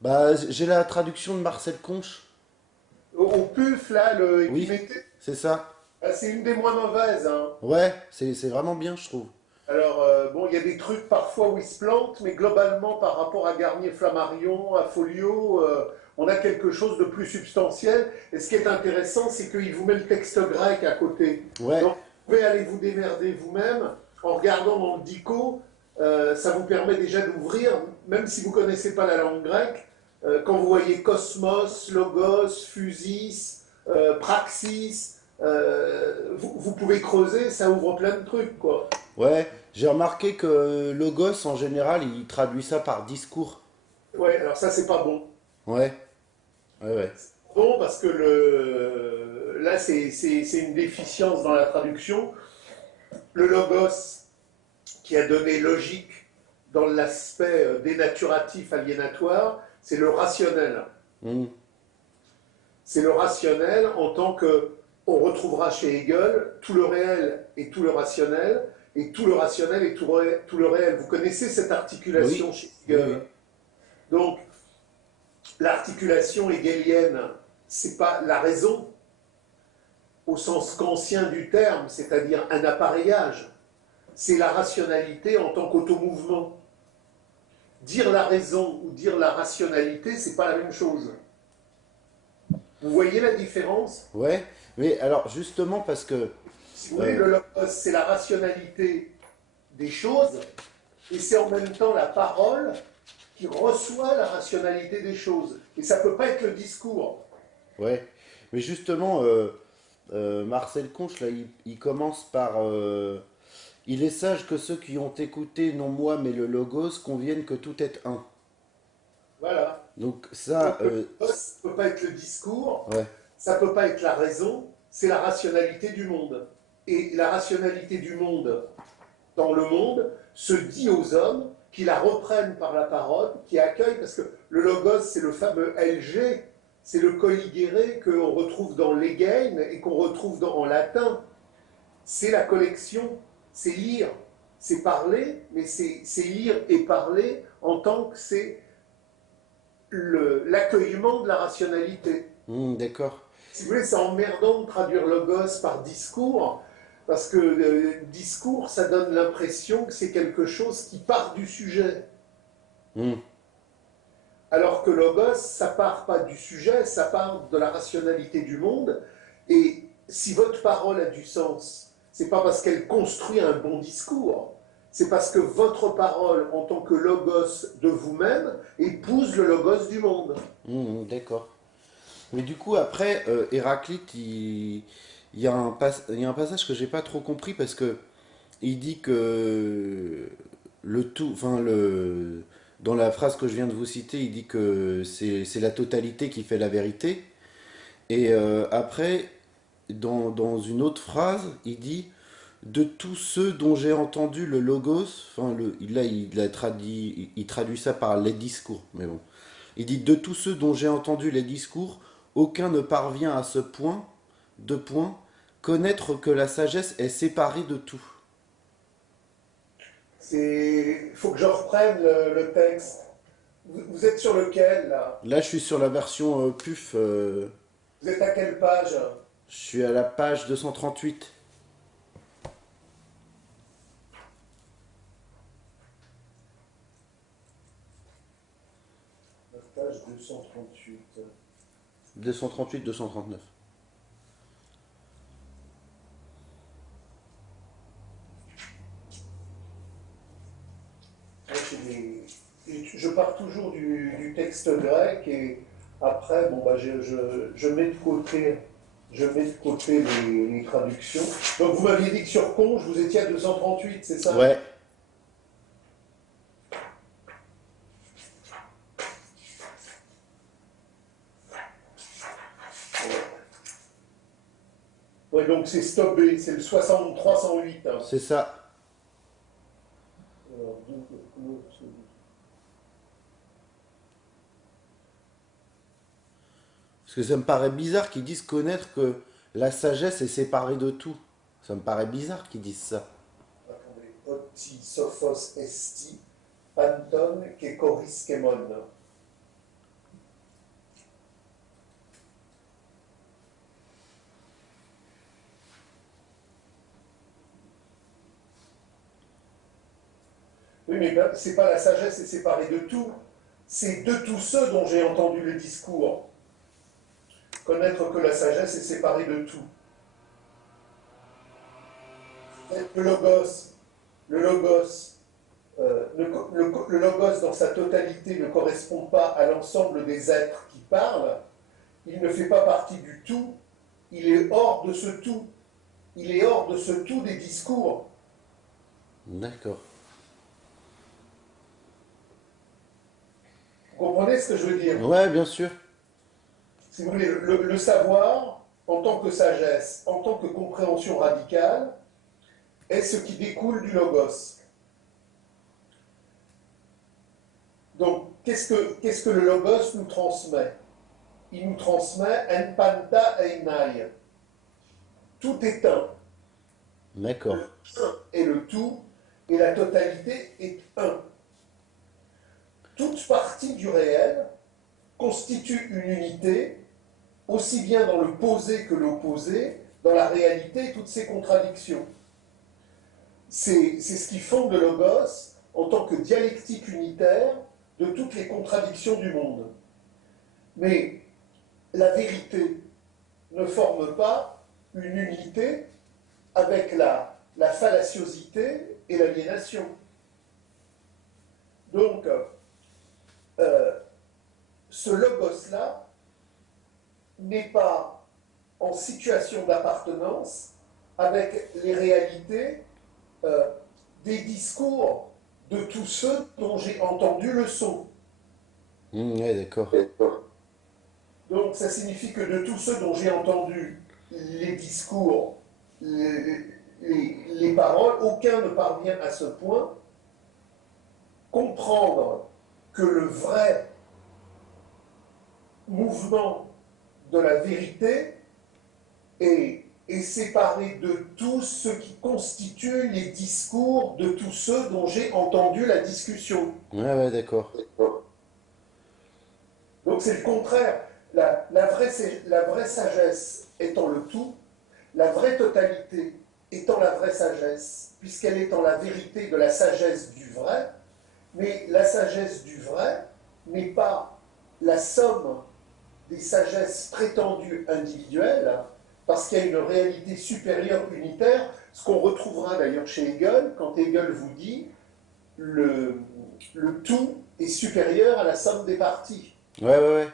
Bah, j'ai la traduction de Marcel Conche. Au PUF, là, le Oui, Equimete, c'est ça. c'est une des moins mauvaises, hein. Ouais, c'est vraiment bien, je trouve. Alors, bon, il y a des trucs parfois où ils se plantent, mais globalement, par rapport à Garnier Flammarion, à Folio, on a quelque chose de plus substantiel. Et ce qui est intéressant, c'est qu'il vous met le texte grec à côté. Ouais, Donc, vous pouvez aller vous démerder vous-même en regardant dans le dico. Ça vous permet déjà d'ouvrir, même si vous ne connaissez pas la langue grecque, quand vous voyez cosmos, logos, physis, praxis, vous pouvez creuser, ça ouvre plein de trucs, quoi. ouais. J'ai remarqué que Logos, en général, il traduit ça par discours. Ouais, alors ça, c'est pas bon. Ouais, ouais, ouais. Bon, parce que là, c'est une déficience dans la traduction. Le logos, qui a donné logique dans l'aspect dénaturatif aliénatoire, c'est le rationnel. Hmm. C'est le rationnel en tant que, on retrouvera chez Hegel, tout le réel et tout le rationnel, et tout le rationnel et tout le réel. Vous connaissez cette articulation Oui, chez oui, Hegel. oui. Donc, l'articulation hegelienne, c'est pas la raison au sens kantien du terme, c'est-à-dire un appareillage. C'est la rationalité en tant qu'automouvement. Dire la raison ou dire la rationalité, c'est pas la même chose. Vous voyez la différence? Ouais, mais alors justement parce que Si vous voulez, euh, le logos, c'est la rationalité des choses, et c'est en même temps la parole qui reçoit la rationalité des choses. Et ça ne peut pas être le discours. ouais, mais justement Marcel Conche là, il commence par il est sage que ceux qui ont écouté non moi mais le Logos conviennent que tout est un. Voilà. Donc Donc ça, le logos ne peut pas être le discours, ouais. ça ne peut pas être la raison, c'est la rationalité du monde. Et la rationalité du monde dans le monde se dit aux hommes qui la reprennent par la parole, qui accueillent, parce que le logos, c'est le fameux LG, c'est le colligéré qu'on retrouve dans l'Egein et qu'on retrouve en latin. C'est la collection, c'est lire, c'est parler, mais c'est lire et parler en tant que c'est l'accueillement de la rationalité. Hmm, d'accord. Si vous voulez, c'est emmerdant de traduire logos par discours, parce que discours, ça donne l'impression que c'est quelque chose qui part du sujet. Hmm, Alors que logos, ça part pas du sujet, ça part de la rationalité du monde. Et si votre parole a du sens, c'est pas parce qu'elle construit un bon discours, c'est parce que votre parole, en tant que logos de vous-même, épouse le logos du monde. hmm, d'accord. Mais du coup après Héraclite il y a il y a un passage que j'ai pas trop compris parce que il dit que le tout, enfin le dans la phrase que je viens de vous citer, il dit que c'est la totalité qui fait la vérité. Et après, dans une autre phrase, il dit de tous ceux dont j'ai entendu le logos, enfin là il traduit ça par les discours, mais bon. Il dit de tous ceux dont j'ai entendu les discours, aucun ne parvient à ce point, deux points, connaître que la sagesse est séparée de tout. Il faut que je reprenne le texte. Vous êtes sur lequel là? Là, je suis sur la version PUF. Vous êtes à quelle page? Je suis à la page 238. La page 238. 238, 239. Je pars toujours du texte grec et après, bon, bah, je mets de côté, les traductions. Donc vous m'aviez dit que sur Conge, vous étiez à 238, c'est ça? Ouais, Ouais, donc c'est stop B, c'est le 6308, hein. c'est ça. Alors, Parce que ça me paraît bizarre qu'ils disent connaître que la sagesse est séparée de tout. Ça me paraît bizarre qu'ils disent ça. attendez, Oti Sophos Esti, Panton, Kekoris Kemon. Oui, mais ben, c'est pas la sagesse est séparée de tout. C'est de tous ceux dont j'ai entendu le discours. Connaître que la sagesse est séparée de tout. Le logos, le logos, le logos dans sa totalité ne correspond pas à l'ensemble des êtres qui parlent. Il ne fait pas partie du tout. Il est hors de ce tout. Il est hors de ce tout des discours. D'accord. Vous comprenez ce que je veux dire? Ouais, bien sûr. Si vous voulez, le savoir, en tant que sagesse, en tant que compréhension radicale, est ce qui découle du logos. Donc, qu'est-ce que le logos nous transmet? Il nous transmet en panta einai. Tout est un. D'accord. Le un est le tout, et la totalité est un. Toute partie du réel constitue une unité, aussi bien dans le posé que l'opposé, dans la réalité et toutes ses contradictions. C'est ce qui fonde le logos en tant que dialectique unitaire de toutes les contradictions du monde. Mais la vérité ne forme pas une unité avec la fallaciosité et l'aliénation. Donc, ce logos-là n'est pas en situation d'appartenance avec les réalités des discours de tous ceux dont j'ai entendu le son. Ouais, d'accord. Donc ça signifie que de tous ceux dont j'ai entendu les discours, les paroles, aucun ne parvient à ce point comprendre que le vrai mouvement de la vérité est séparé de tout ce qui constitue les discours de tous ceux dont j'ai entendu la discussion. Ouais, d'accord. Donc c'est le contraire. La vraie sagesse étant le tout, la vraie totalité étant la vraie sagesse, puisqu'elle est en la vérité de la sagesse du vrai, mais la sagesse du vrai n'est pas la somme des sagesses prétendues individuelles, parce qu'il y a une réalité supérieure unitaire, ce qu'on retrouvera d'ailleurs chez Hegel, quand Hegel vous dit le tout est supérieur à la somme des parties. Ouais.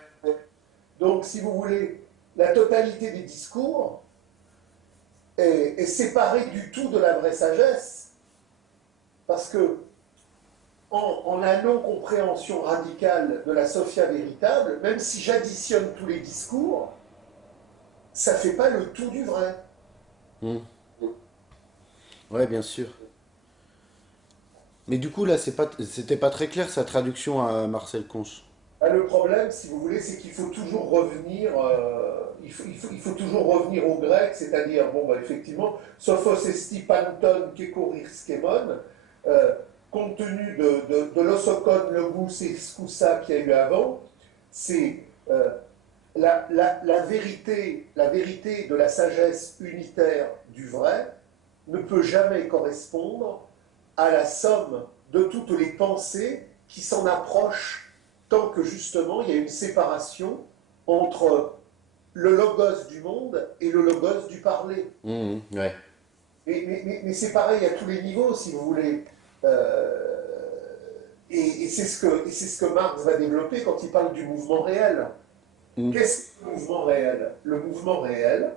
Donc, si vous voulez, la totalité des discours est séparée du tout de la vraie sagesse, parce que en la non-compréhension radicale de la Sophia véritable, même si j'additionne tous les discours, ça ne fait pas le tout du vrai. Ouais, bien sûr. Mais du coup, là, c'était pas très clair sa traduction à Marcel Conche. Le problème, si vous voulez, c'est qu'il faut toujours revenir, il faut toujours revenir au grec, c'est-à-dire, bon, bah, effectivement, sophos esti panton kekorir skemon, compte tenu de l'osokon, logus et skousa qu'il y a eu avant, c'est la vérité de la sagesse unitaire du vrai ne peut jamais correspondre à la somme de toutes les pensées qui s'en approchent tant que justement il y a une séparation entre le logos du monde et le logos du parler. Ouais. Mais c'est pareil à tous les niveaux, si vous voulez. Et c'est ce que Marx va développer quand il parle du mouvement réel. Qu'est-ce que le mouvement réel? Le mouvement réel,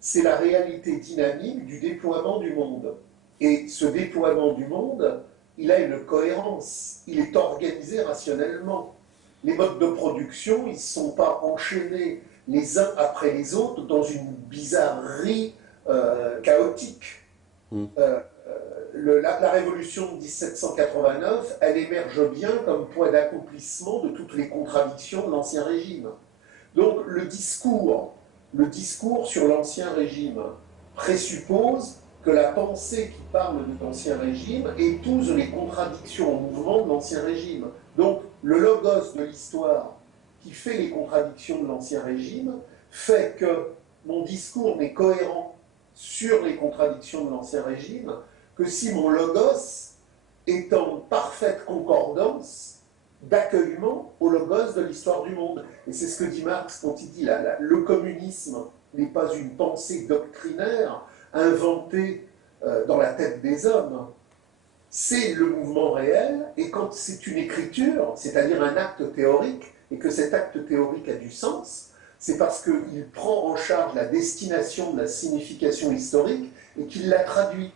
c'est la réalité dynamique du déploiement du monde. Et ce déploiement du monde, il a une cohérence, il est organisé rationnellement. Les modes de production, ils ne sont pas enchaînés les uns après les autres dans une bizarrerie chaotique. La révolution de 1789, elle émerge bien comme point d'accomplissement de toutes les contradictions de l'Ancien Régime. Donc le discours sur l'Ancien Régime présuppose que la pensée qui parle de l'Ancien Régime épouse les contradictions en mouvement de l'Ancien Régime. Donc le logos de l'histoire qui fait les contradictions de l'Ancien Régime fait que mon discours n'est cohérent sur les contradictions de l'Ancien Régime que si mon logos est en parfaite concordance d'accueillement au logos de l'histoire du monde. Et c'est ce que dit Marx quand il dit le communisme n'est pas une pensée doctrinaire inventée dans la tête des hommes. C'est le mouvement réel, et quand c'est une écriture, c'est-à-dire un acte théorique, et que cet acte théorique a du sens, c'est parce qu'il prend en charge la destination de la signification historique et qu'il la traduit.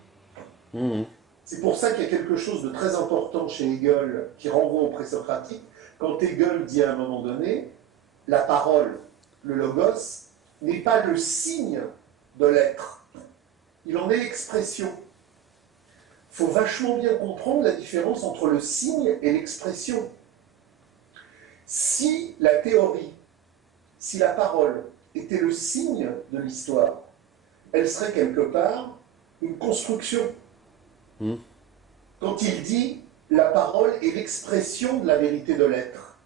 Mmh. C'est pour ça qu'il y a quelque chose de très important chez Hegel qui renvoie au présocratique, quand Hegel dit à un moment donné, la parole, le logos, n'est pas le signe de l'être, il en est l'expression. Il faut vachement bien comprendre la différence entre le signe et l'expression. Si la théorie, si la parole était le signe de l'histoire, elle serait quelque part une construction. Mmh. Quand il dit la parole est l'expression de la vérité de l'être,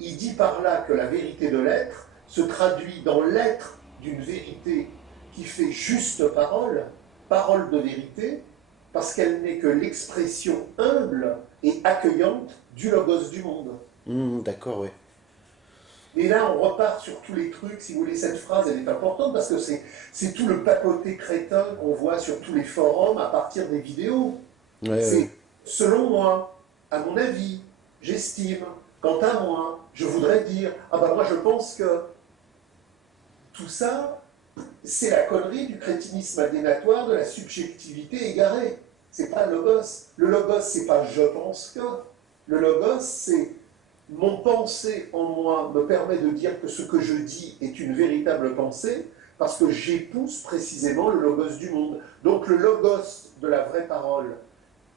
il dit par là que la vérité de l'être se traduit dans l'être d'une vérité qui fait juste parole, parole de vérité, parce qu'elle n'est que l'expression humble et accueillante du logos du monde. Mmh, d'accord, oui. Et là, on repart sur tous les trucs. Si vous voulez, cette phrase, elle est importante parce que c'est tout le papoté crétin qu'on voit sur tous les forums à partir des vidéos. Ouais, C'est ouais. selon moi, à mon avis, j'estime, quant à moi, je voudrais dire, ah ben moi je pense que tout ça, c'est la connerie du crétinisme aliénatoire, de la subjectivité égarée. C'est pas le logos. Le logos, c'est pas je pense que. Le logos, c'est mon pensée en moi me permet de dire que ce que je dis est une véritable pensée parce que j'épouse précisément le logos du monde. Donc le logos de la vraie parole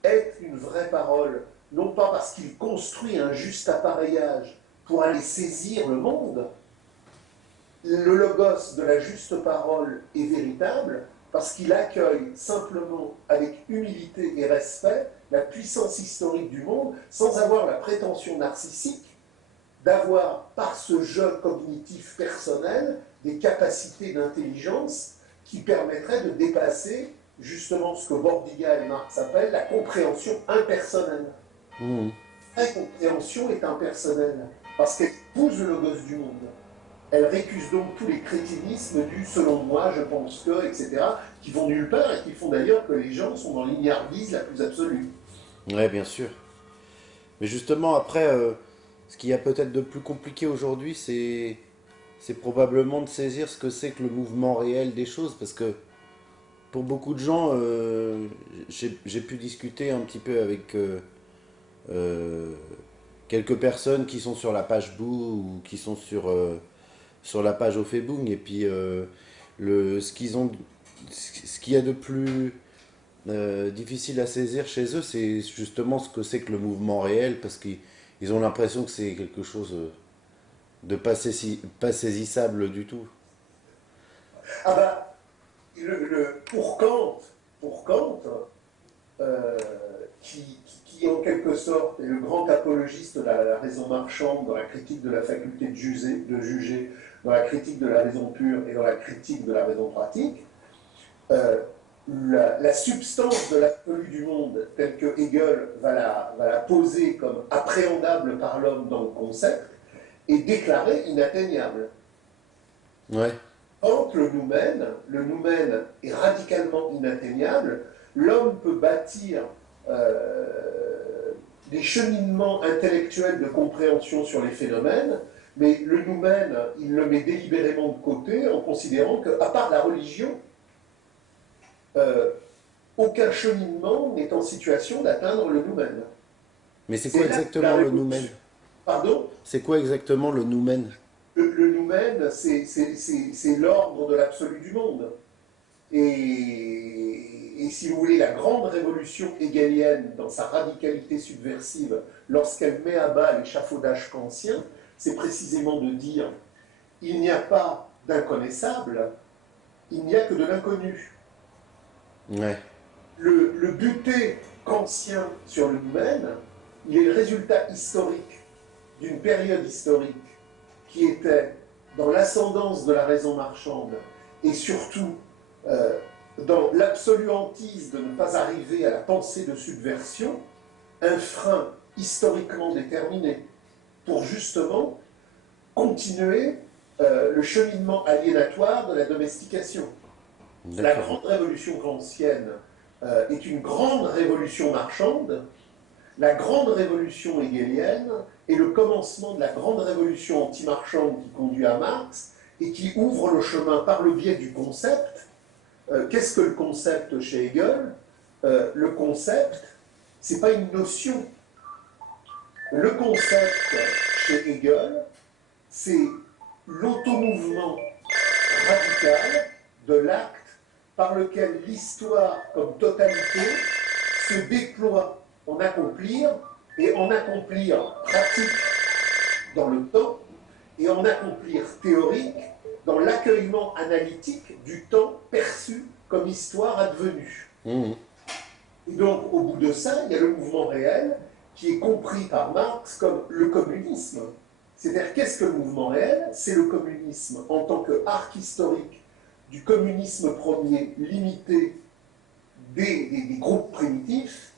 est une vraie parole, non pas parce qu'il construit un juste appareillage pour aller saisir le monde. Le logos de la juste parole est véritable parce qu'il accueille simplement avec humilité et respect la puissance historique du monde sans avoir la prétention narcissique d'avoir, par ce jeu cognitif personnel, des capacités d'intelligence qui permettraient de dépasser justement ce que Bordiga et Marx appellent la compréhension impersonnelle. Mmh. La compréhension est impersonnelle parce qu'elle épouse le logos du monde. Elle récuse donc tous les crétinismes du selon moi, je pense que, etc., qui vont nulle part et qui font d'ailleurs que les gens sont dans l'ignardise la plus absolue. Ouais, bien sûr. Mais justement, après, ce qu'il y a peut-être de plus compliqué aujourd'hui, c'est probablement de saisir ce que c'est que le mouvement réel des choses. Parce que pour beaucoup de gens, j'ai pu discuter un petit peu avec euh, quelques personnes qui sont sur la page Boo ou qui sont sur la page au Facebook. Et puis, ce qu'il y a de plus difficile à saisir chez eux, c'est justement ce que c'est que le mouvement réel, parce qu'ils ont l'impression que c'est quelque chose de pas saisissable du tout. Ah bah, pour Kant euh, qui en quelque sorte est le grand apologiste de la raison marchande dans la critique de la faculté de juger, dans la critique de la raison pure et dans la critique de la raison pratique, la substance de l'absolu du monde, telle que Hegel va la poser comme appréhendable par l'homme dans le concept, est déclarée inatteignable. Ouais, Kant le noumen est radicalement inatteignable. L'homme peut bâtir des cheminements intellectuels de compréhension sur les phénomènes, mais le noumen, il le met délibérément de côté en considérant qu'à part la religion, aucun cheminement n'est en situation d'atteindre le noumen. mais c'est quoi exactement le noumen? Pardon? C'est quoi exactement le noumen? Le noumen, c'est l'ordre de l'absolu du monde. Et si vous voulez, la grande révolution hegelienne, dans sa radicalité subversive, lorsqu'elle met à bas l'échafaudage kantien, c'est précisément de dire il n'y a pas d'inconnaissable, il n'y a que de l'inconnu. Ouais, Le buté kantien sur le noumen, il est le résultat historique d'une période historique qui était dans l'ascendance de la raison marchande et surtout dans l'absolue hantise de ne pas arriver à la pensée de subversion, un frein historiquement déterminé pour justement continuer le cheminement aliénatoire de la domestication. La grande révolution kantienne est une grande révolution marchande. La grande révolution hegelienne est le commencement de la grande révolution anti-marchande qui conduit à Marx et qui ouvre le chemin par le biais du concept. Qu'est-ce que le concept chez Hegel? Le concept, c'est pas une notion. Le concept chez Hegel, c'est l'automouvement radical de l'acte par lequel l'histoire comme totalité se déploie en accomplir, et en accomplir pratique dans le temps, et en accomplir théorique dans l'accueillement analytique du temps perçu comme histoire advenue. Et donc, au bout de ça, il y a le mouvement réel qui est compris par Marx comme le communisme. C'est-à-dire, qu'est-ce que le mouvement réel? C'est le communisme en tant qu'arc historique du communisme premier limité des groupes primitifs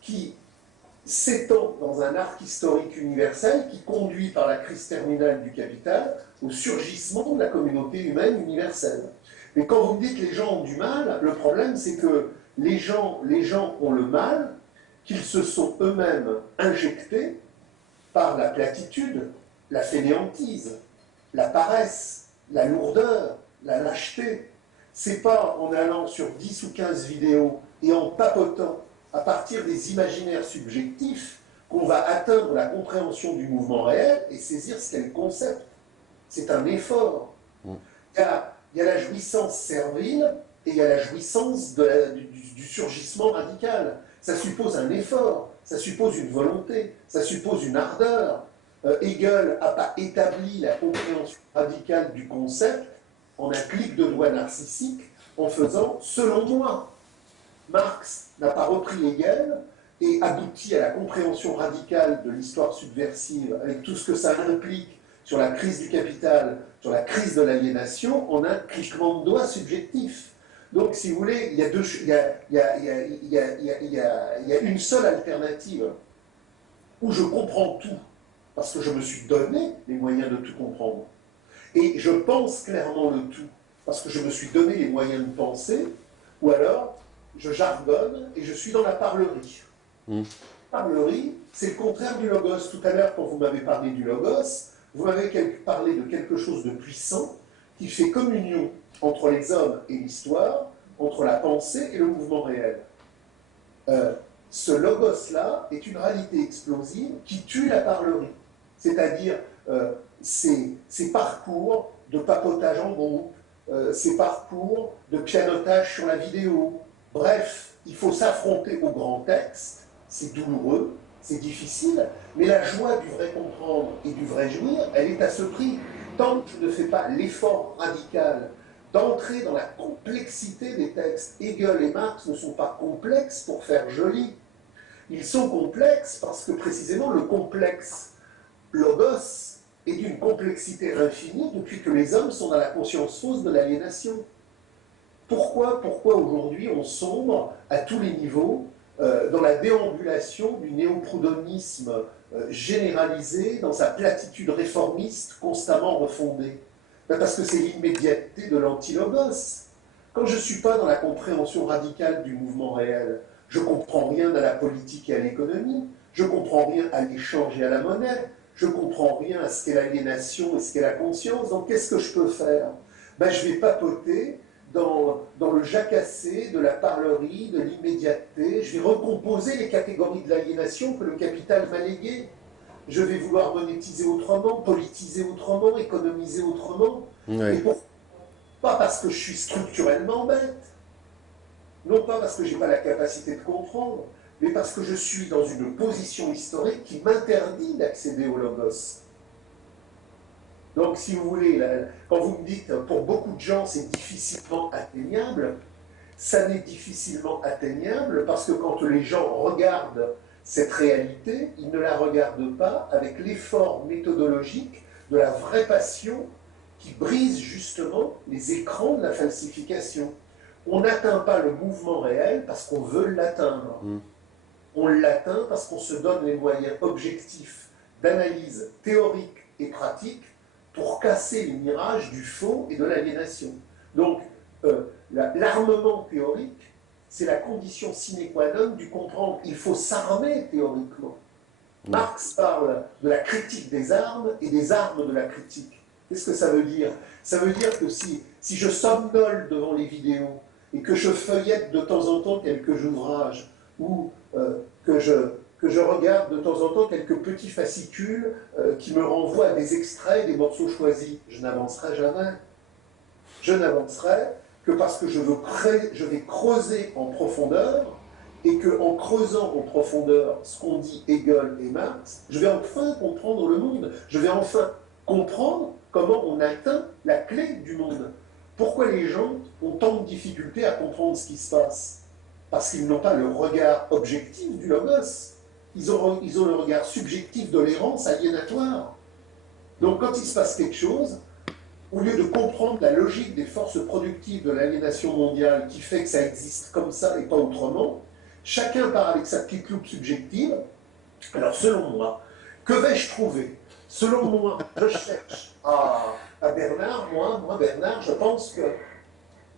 qui s'étend dans un arc historique universel qui conduit par la crise terminale du capital au surgissement de la communauté humaine universelle. Mais quand vous me dites que les gens ont du mal, le problème c'est que les gens ont le mal qu'ils se sont eux-mêmes injectés par la platitude, la fainéantise, la paresse, la lourdeur, la lâcheté. C'est pas en allant sur 10 ou 15 vidéos et en papotant à partir des imaginaires subjectifs qu'on va atteindre la compréhension du mouvement réel et saisir ce qu'est le concept. C'est un effort. Il y a la jouissance servile et il y a la jouissance du surgissement radical. Ça suppose un effort, ça suppose une volonté, ça suppose une ardeur. Hegel n'a pas établi la compréhension radicale du concept en un clic de doigt narcissique en faisant « selon moi ». Marx n'a pas repris Hegel et abouti à la compréhension radicale de l'histoire subversive avec tout ce que ça implique sur la crise du capital, sur la crise de l'aliénation, en un cliquement de doigts subjectif. Donc, si vous voulez, il y a une seule alternative où je comprends tout, parce que je me suis donné les moyens de tout comprendre. Et je pense clairement le tout, parce que je me suis donné les moyens de penser, ou alors je jargonne et je suis dans la parlerie. Parlerie, c'est le contraire du logos. Tout à l'heure, quand vous m'avez parlé du logos, vous m'avez parlé de quelque chose de puissant qui fait communion entre les hommes et l'histoire, entre la pensée et le mouvement réel. Ce logos-là est une réalité explosive qui tue la parlerie. C'est-à-dire ces parcours de papotage en groupe, ces parcours de pianotage sur la vidéo. Bref, il faut s'affronter au grand texte, c'est douloureux, c'est difficile, mais la joie du vrai comprendre et du vrai jouir, elle est à ce prix. Tant que je ne fais pas l'effort radical d'entrer dans la complexité des textes, Hegel et Marx ne sont pas complexes pour faire joli. Ils sont complexes parce que précisément le complexe logos est d'une complexité infinie depuis que les hommes sont dans la conscience fausse de l'aliénation. Pourquoi aujourd'hui on sombre à tous les niveaux dans la déambulation du néo-proudhonisme généralisé, dans sa platitude réformiste constamment refondée? Parce que c'est l'immédiateté de l'antilogos. Quand je ne suis pas dans la compréhension radicale du mouvement réel, je ne comprends rien à la politique et à l'économie, je ne comprends rien à l'échange et à la monnaie, je ne comprends rien à ce qu'est l'aliénation et ce qu'est la conscience. Donc qu'est-ce que je peux faire? Je vais papoter dans le jacassé de la parlerie, de l'immédiateté. Je vais recomposer les catégories de l'aliénation que le capital m'a léguées. Je vais vouloir monétiser autrement, politiser autrement, économiser autrement. Oui. Et pas parce que je suis structurellement bête, non pas parce que je n'ai pas la capacité de comprendre, mais parce que je suis dans une position historique qui m'interdit d'accéder au logos. Donc, si vous voulez, quand vous me dites, pour beaucoup de gens, c'est difficilement atteignable, ça n'est difficilement atteignable parce que quand les gens regardent cette réalité, ils ne la regardent pas avec l'effort méthodologique de la vraie passion qui brise justement les écrans de la falsification. On n'atteint pas le mouvement réel parce qu'on veut l'atteindre. On l'atteint parce qu'on se donne les moyens objectifs d'analyse théorique et pratique pour casser les mirages du faux et de l'aliénation. Donc, l'armement théorique, c'est la condition sine qua non du comprendre. Il faut s'armer théoriquement. Marx parle de la critique des armes et des armes de la critique. Qu'est-ce que ça veut dire? Ça veut dire que si je somnole devant les vidéos et que je feuillette de temps en temps quelques ouvrages ou que je regarde de temps en temps quelques petits fascicules qui me renvoient à des extraits des morceaux choisis, je n'avancerai jamais. Je n'avancerai que parce que je vais creuser en profondeur et qu'en creusant en profondeur ce qu'ont dit Hegel et Marx, je vais enfin comprendre le monde. Je vais enfin comprendre comment on atteint la clé du monde. Pourquoi les gens ont tant de difficultés à comprendre ce qui se passe? Parce qu'ils n'ont pas le regard objectif du logos. Ils ont le regard subjectif de l'errance aliénatoire. Donc quand il se passe quelque chose, au lieu de comprendre la logique des forces productives de l'aliénation mondiale qui fait que ça existe comme ça et pas autrement, chacun part avec sa petite loupe subjective. Alors selon moi, que vais-je trouver? Selon moi, je cherche à Bernard, moi Bernard, je pense que...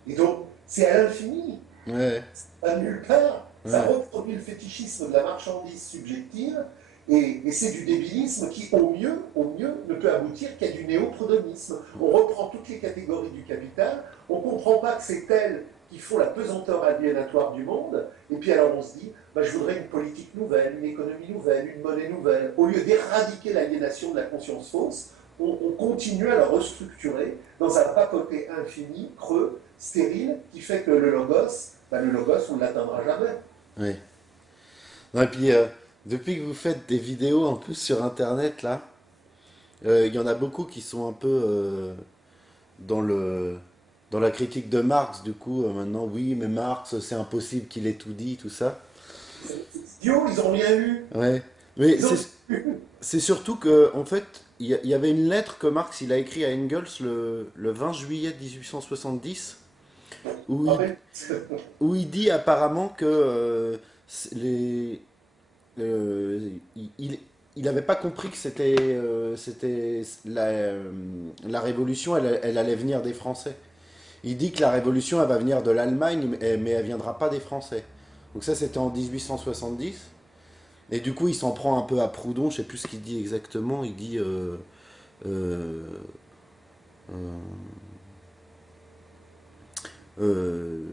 Et donc, c'est à l'infini, Ouais. à nulle part. Ça Ouais. reproduit le fétichisme de la marchandise subjective, et c'est du débilisme qui, au mieux, ne peut aboutir qu'à du néo-proudhonisme. On reprend toutes les catégories du capital, on ne comprend pas que c'est elles qui font la pesanteur aliénatoire du monde, et puis alors on se dit, bah, je voudrais une politique nouvelle, une économie nouvelle, une monnaie nouvelle. Au lieu d'éradiquer l'aliénation de la conscience fausse, on continue à la restructurer dans un papoté infini, creux, stérile, qui fait que le logos, on ne l'atteindra jamais. Ouais. Non, et puis, depuis que vous faites des vidéos en plus sur Internet, là, il y en a beaucoup qui sont un peu dans dans la critique de Marx, du coup, maintenant, oui, mais Marx, c'est impossible qu'il ait tout dit, tout ça. C'est idiot, ils n'ont rien lu. Ouais. Mais Ils ont... c'est surtout que, en fait, il y avait une lettre que Marx il a écrite à Engels le 20 juillet 1870, où Ah, il, mais... où il dit apparemment que les, il n'avait pas compris que c'était la révolution, elle allait venir des Français. Il dit que la révolution, elle va venir de l'Allemagne, mais elle viendra pas des Français. Donc ça, c'était en 1870. Et du coup, il s'en prend un peu à Proudhon, je sais plus ce qu'il dit exactement. Il dit euh, euh, euh,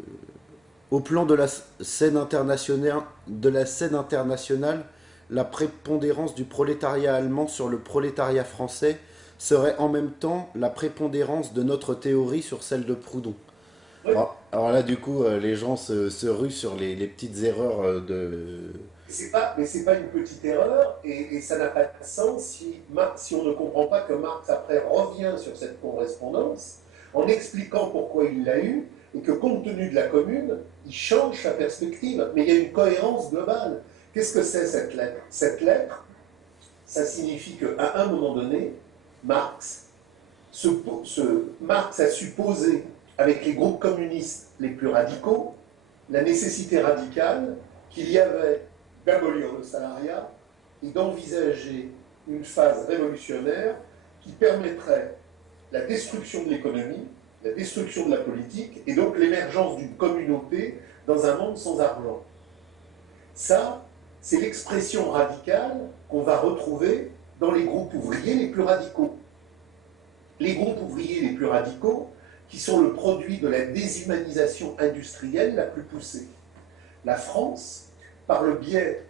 au plan de la scène internationale, la prépondérance du prolétariat allemand sur le prolétariat français serait en même temps la prépondérance de notre théorie sur celle de Proudhon. Oui. Alors là, du coup, les gens se ruent sur les petites erreurs Mais c'est pas une petite erreur, et ça n'a pas de sens si on ne comprend pas que Marx après revient sur cette correspondance en expliquant pourquoi il l'a eu, et que compte tenu de la commune, il change sa perspective. Mais il y a une cohérence globale. Qu'est-ce que c'est cette lettre? Cette lettre, ça signifie qu'à un moment donné, Marx a supposé, avec les groupes communistes les plus radicaux, la nécessité radicale qu'il y avait d'abolir le salariat et d'envisager une phase révolutionnaire qui permettrait la destruction de l'économie, la destruction de la politique et donc l'émergence d'une communauté dans un monde sans argent. Ça, c'est l'expression radicale qu'on va retrouver dans les groupes ouvriers les plus radicaux. Les groupes ouvriers les plus radicaux qui sont le produit de la déshumanisation industrielle la plus poussée. La France, par le biais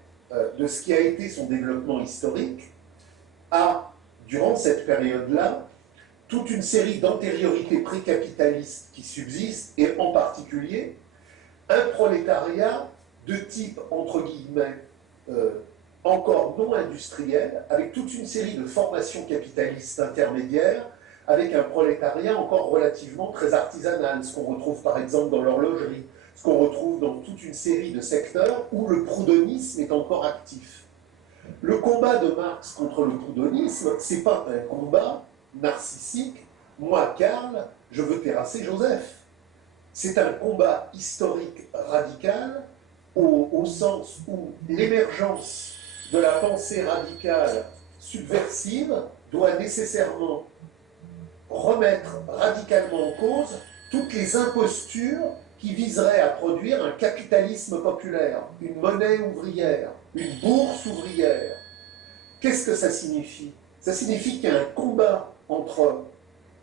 de ce qui a été son développement historique, a, durant cette période-là, toute une série d'antériorités précapitalistes qui subsistent, et en particulier un prolétariat de type, entre guillemets, encore non industriel, avec toute une série de formations capitalistes intermédiaires, avec un prolétariat encore relativement très artisanal, ce qu'on retrouve par exemple dans l'horlogerie, ce qu'on retrouve dans toute une série de secteurs où le proudhonisme est encore actif. Le combat de Marx contre le proudhonisme, ce n'est pas un combat narcissique, moi Karl, je veux terrasser Joseph. c'est un combat historique radical au sens où l'émergence de la pensée radicale subversive doit nécessairement remettre radicalement en cause toutes les impostures qui viseraient à produire un capitalisme populaire, une monnaie ouvrière, une bourse ouvrière. Qu'est-ce que ça signifie? Ça signifie qu'il y a un combat entre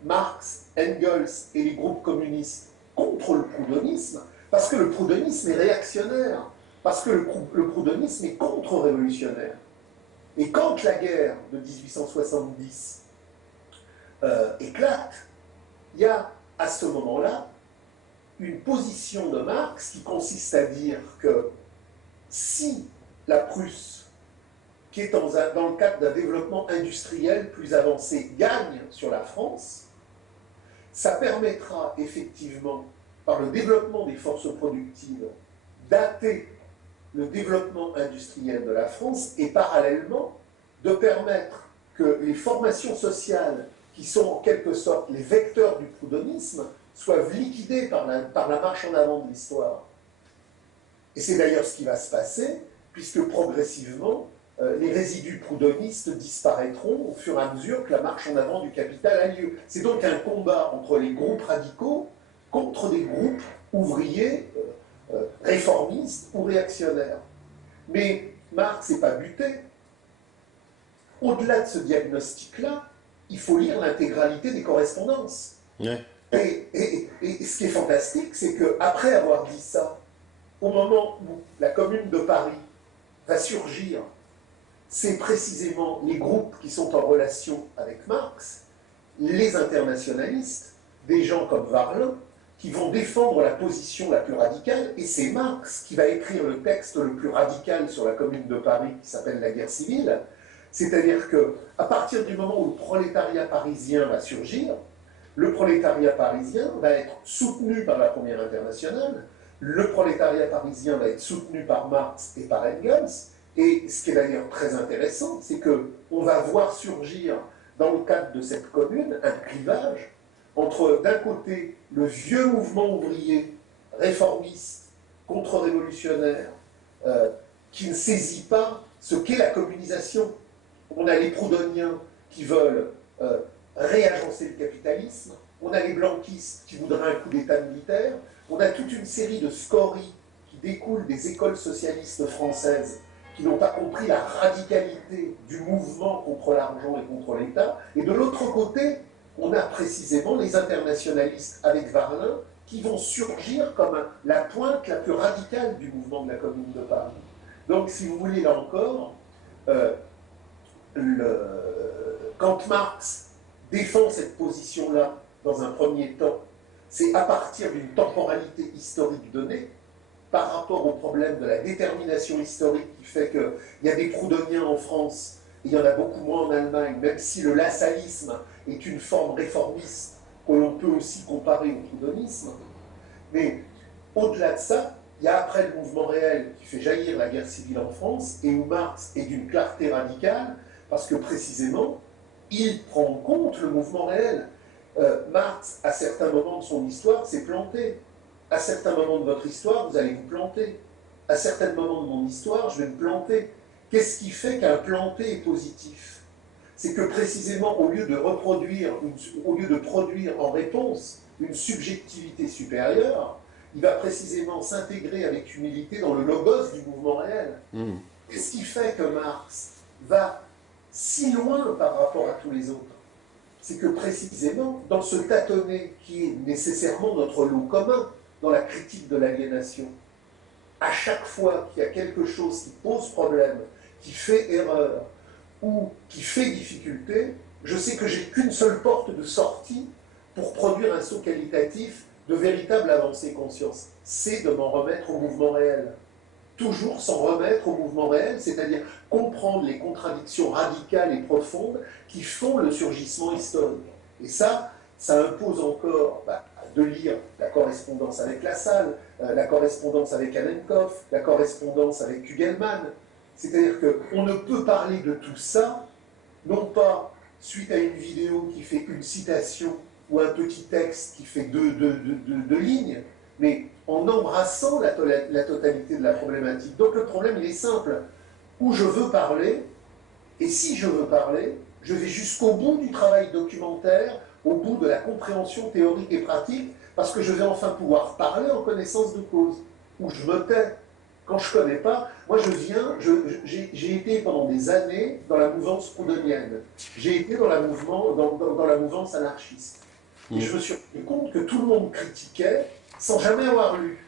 Marx, Engels et les groupes communistes contre le proudhonisme, parce que le proudhonisme est réactionnaire, parce que le proudhonisme est contre-révolutionnaire. Et quand la guerre de 1870 éclate, il y a à ce moment-là une position de Marx qui consiste à dire que si la Prusse, qui est dans le cadre d'un développement industriel plus avancé, gagne sur la France, ça permettra effectivement, par le développement des forces productives, dater le développement industriel de la France et parallèlement de permettre que les formations sociales qui sont en quelque sorte les vecteurs du proudhonisme soient liquidées par la marche en avant de l'histoire. Et c'est d'ailleurs ce qui va se passer, puisque progressivement, les résidus proudhonistes disparaîtront au fur et à mesure que la marche en avant du capital a lieu. C'est donc un combat entre les groupes radicaux contre des groupes ouvriers, réformistes ou réactionnaires. Mais Marx n'est pas buté. Au-delà de ce diagnostic-là, il faut lire l'intégralité des correspondances. Ouais. Et ce qui est fantastique, c'est qu'après avoir dit ça, au moment où la Commune de Paris va surgir, c'est précisément les groupes qui sont en relation avec Marx, les internationalistes, des gens comme Varlin, qui vont défendre la position la plus radicale, et c'est Marx qui va écrire le texte le plus radical sur la Commune de Paris, qui s'appelle La guerre civile. C'est-à-dire qu'à partir du moment où le prolétariat parisien va surgir, le prolétariat parisien va être soutenu par la Première Internationale, le prolétariat parisien va être soutenu par Marx et par Engels, et ce qui est d'ailleurs très intéressant, c'est qu'on va voir surgir, dans le cadre de cette commune, un clivage entre, d'un côté, le vieux mouvement ouvrier, réformiste, contre-révolutionnaire, qui ne saisit pas ce qu'est la communisation. On a les proudhoniens qui veulent réagencer le capitalisme, on a les blanquistes qui voudraient un coup d'État militaire, on a toute une série de scories qui découlent des écoles socialistes françaises qui n'ont pas compris la radicalité du mouvement contre l'argent et contre l'État, et de l'autre côté, on a précisément les internationalistes avec Varlin qui vont surgir comme la pointe la plus radicale du mouvement de la Commune de Paris. Donc, si vous voulez, là encore, quand Marx défend cette position-là dans un premier temps, c'est à partir d'une temporalité historique donnée, par rapport au problème de la détermination historique qui fait qu'il y a des proudhoniens en France, et il y en a beaucoup moins en Allemagne, même si le lassallisme est une forme réformiste que l'on peut aussi comparer au proudhonisme. Mais au-delà de ça, il y a après le mouvement réel qui fait jaillir la guerre civile en France, et où Marx est d'une clarté radicale, parce que précisément, il prend en compte le mouvement réel. Marx, à certains moments de son histoire, s'est planté. À certains moments de votre histoire, vous allez vous planter. À certains moments de mon histoire, je vais me planter. Qu'est-ce qui fait qu'un planté est positif? C'est que précisément, au lieu de produire en réponse une subjectivité supérieure, il va précisément s'intégrer avec humilité dans le logos du mouvement réel. Qu'est-ce qui fait que Marx va si loin par rapport à tous les autres? C'est que précisément, dans ce tâtonner qui est nécessairement notre lot commun dans la critique de l'aliénation, à chaque fois qu'il y a quelque chose qui pose problème, qui fait erreur ou qui fait difficulté, je sais que j'ai qu'une seule porte de sortie pour produire un saut qualitatif de véritable avancée conscience. C'est de m'en remettre au mouvement réel. Toujours s'en remettre au mouvement réel, c'est-à-dire comprendre les contradictions radicales et profondes qui font le surgissement historique. Et ça impose encore de lire la correspondance avec Lassalle, la correspondance avec Annenkopf, la correspondance avec Kugelmann. C'est-à-dire qu'on ne peut parler de tout ça, non pas suite à une vidéo qui fait une citation ou un petit texte qui fait deux lignes, mais en embrassant la totalité de la problématique. Donc le problème, il est simple. Où je veux parler, et si je veux parler, je vais jusqu'au bout du travail documentaire, au bout de la compréhension théorique et pratique, parce que je vais enfin pouvoir parler en connaissance de cause, où je me tais. Quand je ne connais pas, moi j'ai été pendant des années dans la mouvance proudhonienne. J'ai été dans la mouvance anarchiste. Et je me suis rendu compte que tout le monde critiquait sans jamais avoir lu.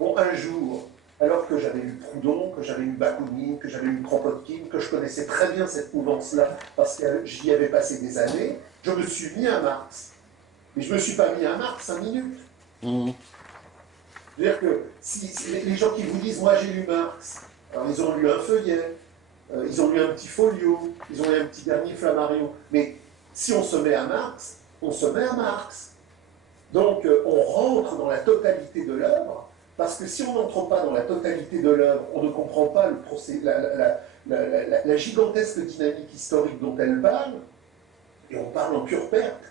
Bon, un jour, alors que j'avais lu Proudhon, que j'avais lu Bakounine, que j'avais lu Kropotkin, que je connaissais très bien cette mouvance-là, parce que j'y avais passé des années, je me suis mis à Marx. Mais je ne me suis pas mis à Marx 5 minutes. C'est-à-dire que si les gens qui vous disent « moi j'ai lu Marx », alors ils ont lu un feuillet, ils ont lu un petit folio, ils ont lu un petit dernier Flammarion, mais si on se met à Marx, on se met à Marx. Donc on rentre dans la totalité de l'œuvre, parce que si on n'entre pas dans la totalité de l'œuvre, on ne comprend pas la gigantesque dynamique historique dont elle parle, et on parle en pure perte.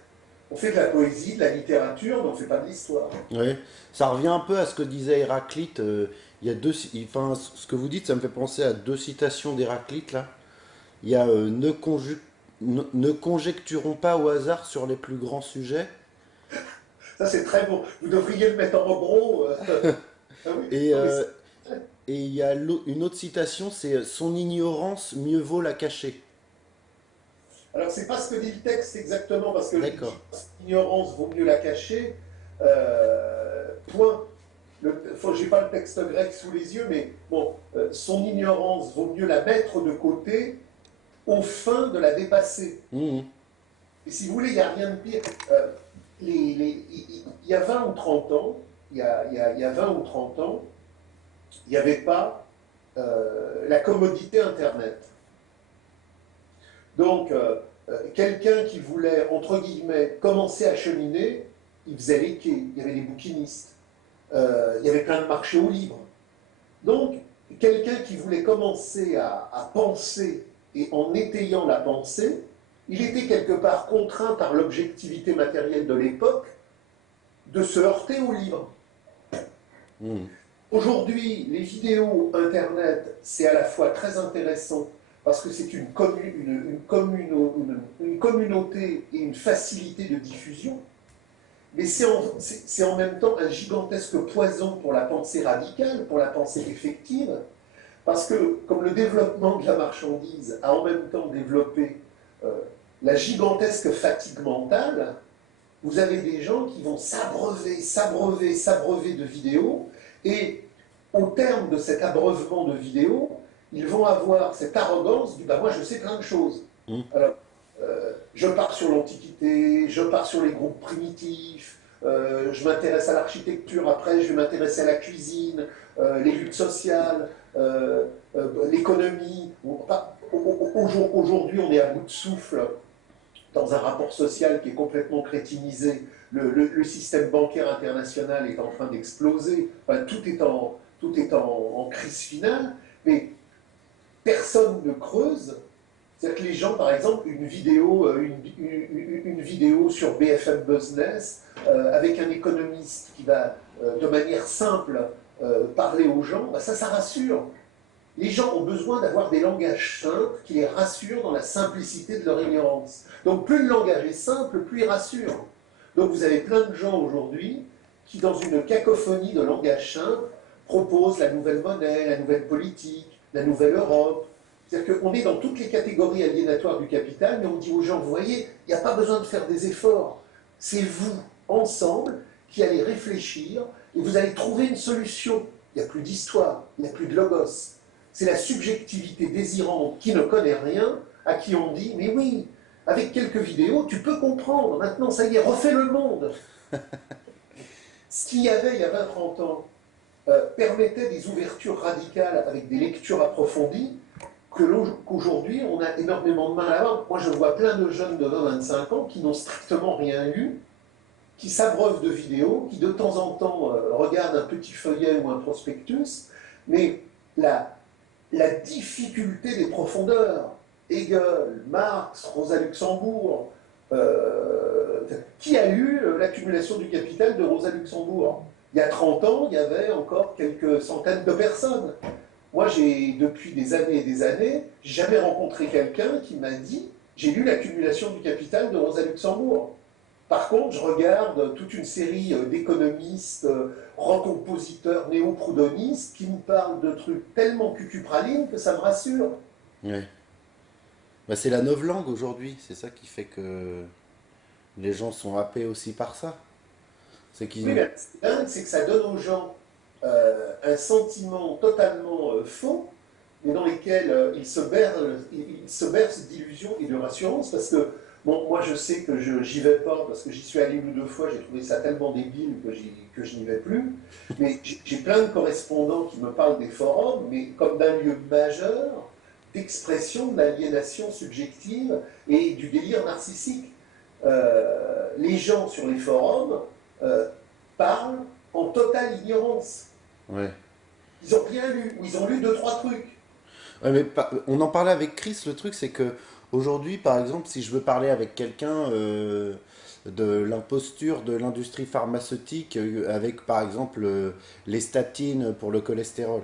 On fait de la poésie, de la littérature, mais on ne fait pas de l'histoire. Oui, ça revient un peu à ce que disait Héraclite. Il y a enfin, ce que vous dites, ça me fait penser à 2 citations d'Héraclite là. Il y a ne conjecturons pas au hasard sur les plus grands sujets. Ça c'est très beau. Vous devriez le mettre en gros. Ah oui. Et, Non, et il y a une autre citation, c'est son ignorance, mieux vaut la cacher. alors, c'est pas ce que dit le texte exactement, parce que D'accord. l'ignorance vaut mieux la cacher. Point. J'ai pas le texte grec sous les yeux, mais bon, son ignorance vaut mieux la mettre de côté aux fins de la dépasser. Et si vous voulez, il n'y a rien de pire. Il y a 20 ou 30 ans, il y a 20 ou 30 ans, il n'y avait pas la commodité Internet. Donc, quelqu'un qui voulait, entre guillemets, commencer à cheminer, il faisait les quais, il y avait les bouquinistes, il y avait plein de marchés au livre. Donc, quelqu'un qui voulait commencer à penser, et en étayant la pensée, il était quelque part contraint par l'objectivité matérielle de l'époque de se heurter au livre. Aujourd'hui, les vidéos Internet, c'est à la fois très intéressant parce que c'est une communauté et une facilité de diffusion, mais c'est en même temps un gigantesque poison pour la pensée radicale, pour la pensée effective, parce que comme le développement de la marchandise a en même temps développé la gigantesque fatigue mentale, vous avez des gens qui vont s'abreuver de vidéos, et au terme de cet abreuvement de vidéos, ils vont avoir cette arrogance du « bah moi je sais plein de choses ». Alors, je pars sur l'Antiquité, je pars sur les groupes primitifs, je m'intéresse à l'architecture, après je vais m'intéresser à la cuisine, les luttes sociales, l'économie. Aujourd'hui, on est à bout de souffle dans un rapport social qui est complètement crétinisé. Le système bancaire international est en train d'exploser. Enfin, tout est en crise finale, mais personne ne creuse. C'est-à-dire que les gens, par exemple, une vidéo sur BFM Business avec un économiste qui va de manière simple parler aux gens, bah ça rassure. Les gens ont besoin d'avoir des langages simples qui les rassurent dans la simplicité de leur ignorance. Donc plus le langage est simple, plus il rassure. Donc vous avez plein de gens aujourd'hui qui, dans une cacophonie de langage simple, proposent la nouvelle monnaie, la nouvelle politique, la nouvelle Europe. C'est-à-dire qu'on est dans toutes les catégories aliénatoires du capital, mais on dit aux gens, vous voyez, il n'y a pas besoin de faire des efforts. C'est vous, ensemble, qui allez réfléchir et vous allez trouver une solution. Il n'y a plus d'histoire, il n'y a plus de logos. C'est la subjectivité désirante qui ne connaît rien, à qui on dit, mais oui, avec quelques vidéos, tu peux comprendre. Maintenant, ça y est, refais le monde. Ce qu'il y avait il y a 20-30 ans permettait des ouvertures radicales avec des lectures approfondies qu'aujourd'hui, on a énormément de mal à avoir. Moi, je vois plein de jeunes de 20-25 ans qui n'ont strictement rien lu, qui s'abreuvent de vidéos, qui de temps en temps regardent un petit feuillet ou un prospectus, mais la difficulté des profondeurs, Hegel, Marx, Rosa Luxembourg, qui a lu l'accumulation du capital de Rosa Luxembourg? Il y a 30 ans, il y avait encore quelques centaines de personnes. Moi, depuis des années, j'ai jamais rencontré quelqu'un qui m'a dit, j'ai lu l'accumulation du capital de Rosa Luxembourg. Par contre, je regarde toute une série d'économistes, recompositeurs, néo-proudhonistes qui me parlent de trucs tellement cucupralines que ça me rassure. Ouais. Bah, c'est la novlangue aujourd'hui, c'est ça qui fait que les gens sont happés aussi par ça. C'est Oui, qu'ils... mais ce qui est dingue, c'est que ça donne aux gens un sentiment totalement faux, mais dans lesquels ils se bercent d'illusions et de rassurances, parce que, bon, moi je sais que j'y vais pas, parce que j'y suis allé une ou deux fois, j'ai trouvé ça tellement débile que je n'y vais plus, mais j'ai plein de correspondants qui me parlent des forums, mais comme d'un lieu majeur d'expression de l'aliénation subjective et du délire narcissique. Les gens sur les forums euh, parlent en totale ignorance. Ouais. Ils n'ont rien lu, ou ils ont lu deux, trois trucs. Ouais, mais on en parlait avec Chris, le truc c'est que aujourd'hui, par exemple, si je veux parler avec quelqu'un de l'imposture de l'industrie pharmaceutique, avec par exemple les statines pour le cholestérol,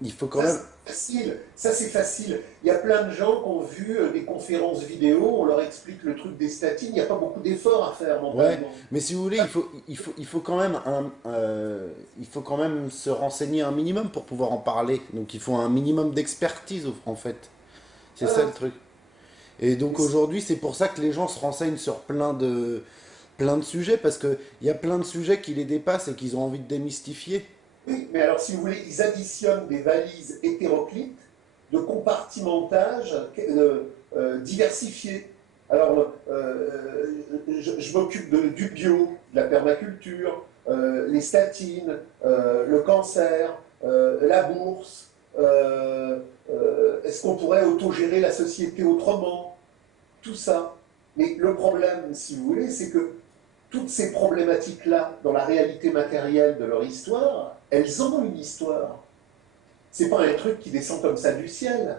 il faut quand Ça, même... c'est facile. Ça, c'est facile. Il y a plein de gens qui ont vu des conférences vidéo, on leur explique le truc des statines, il n'y a pas beaucoup d'efforts à faire Ouais, mentalement. mais si vous voulez, il faut quand même il faut quand même se renseigner un minimum pour pouvoir en parler. Donc il faut un minimum d'expertise en fait. C'est ça le Voilà. truc. Et donc aujourd'hui, c'est pour ça que les gens se renseignent sur plein de sujets, parce qu'il y a plein de sujets qui les dépassent et qu'ils ont envie de démystifier. Oui, mais alors si vous voulez, ils additionnent des valises hétéroclites de compartimentage diversifié. Alors, je m'occupe du bio, de la permaculture, les statines, le cancer, la bourse. Est-ce qu'on pourrait autogérer la société autrement? Tout ça. Mais le problème, si vous voulez, c'est que toutes ces problématiques-là, dans la réalité matérielle de leur histoire, elles ont une histoire. C'est pas un truc qui descend comme ça du ciel.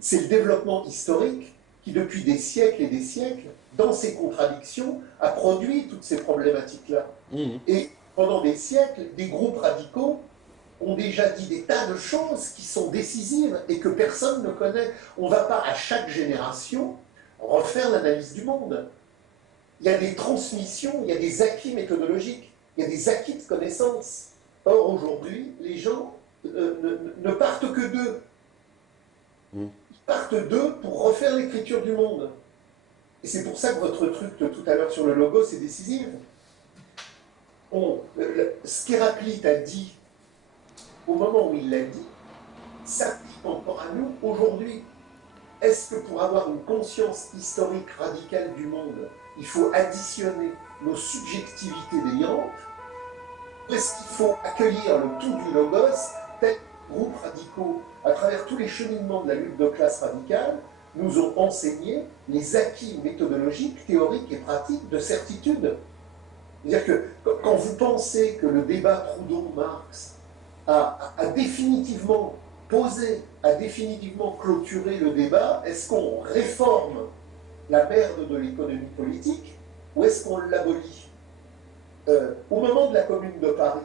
C'est le développement historique qui, depuis des siècles et des siècles, dans ses contradictions, a produit toutes ces problématiques-là. Mhm. Et pendant des siècles, des groupes radicaux ont déjà dit des tas de choses qui sont décisives et que personne ne connaît. On ne va pas à chaque génération refaire l'analyse du monde. Il y a des transmissions, il y a des acquis méthodologiques, il y a des acquis de connaissances. Or, aujourd'hui, les gens ne partent que d'eux. Mhm. Ils partent d'eux pour refaire l'écriture du monde. Et c'est pour ça que votre truc de tout à l'heure sur le logo, c'est décisif. Ce qu'Héraclite a dit au moment où il l'a dit, s'applique encore à nous aujourd'hui. Est-ce que pour avoir une conscience historique radicale du monde, il faut additionner nos subjectivités délirantes? Ou est-ce qu'il faut accueillir le tout du logos, tel que les groupes radicaux, à travers tous les cheminements de la lutte de classe radicale, nous ont enseigné les acquis méthodologiques, théoriques et pratiques de certitude? C'est-à-dire que quand vous pensez que le débat Proudhon-Marx a définitivement posé, a définitivement clôturé le débat, est-ce qu'on réforme la merde de l'économie politique ou est-ce qu'on l'abolit? Au moment de la Commune de Paris,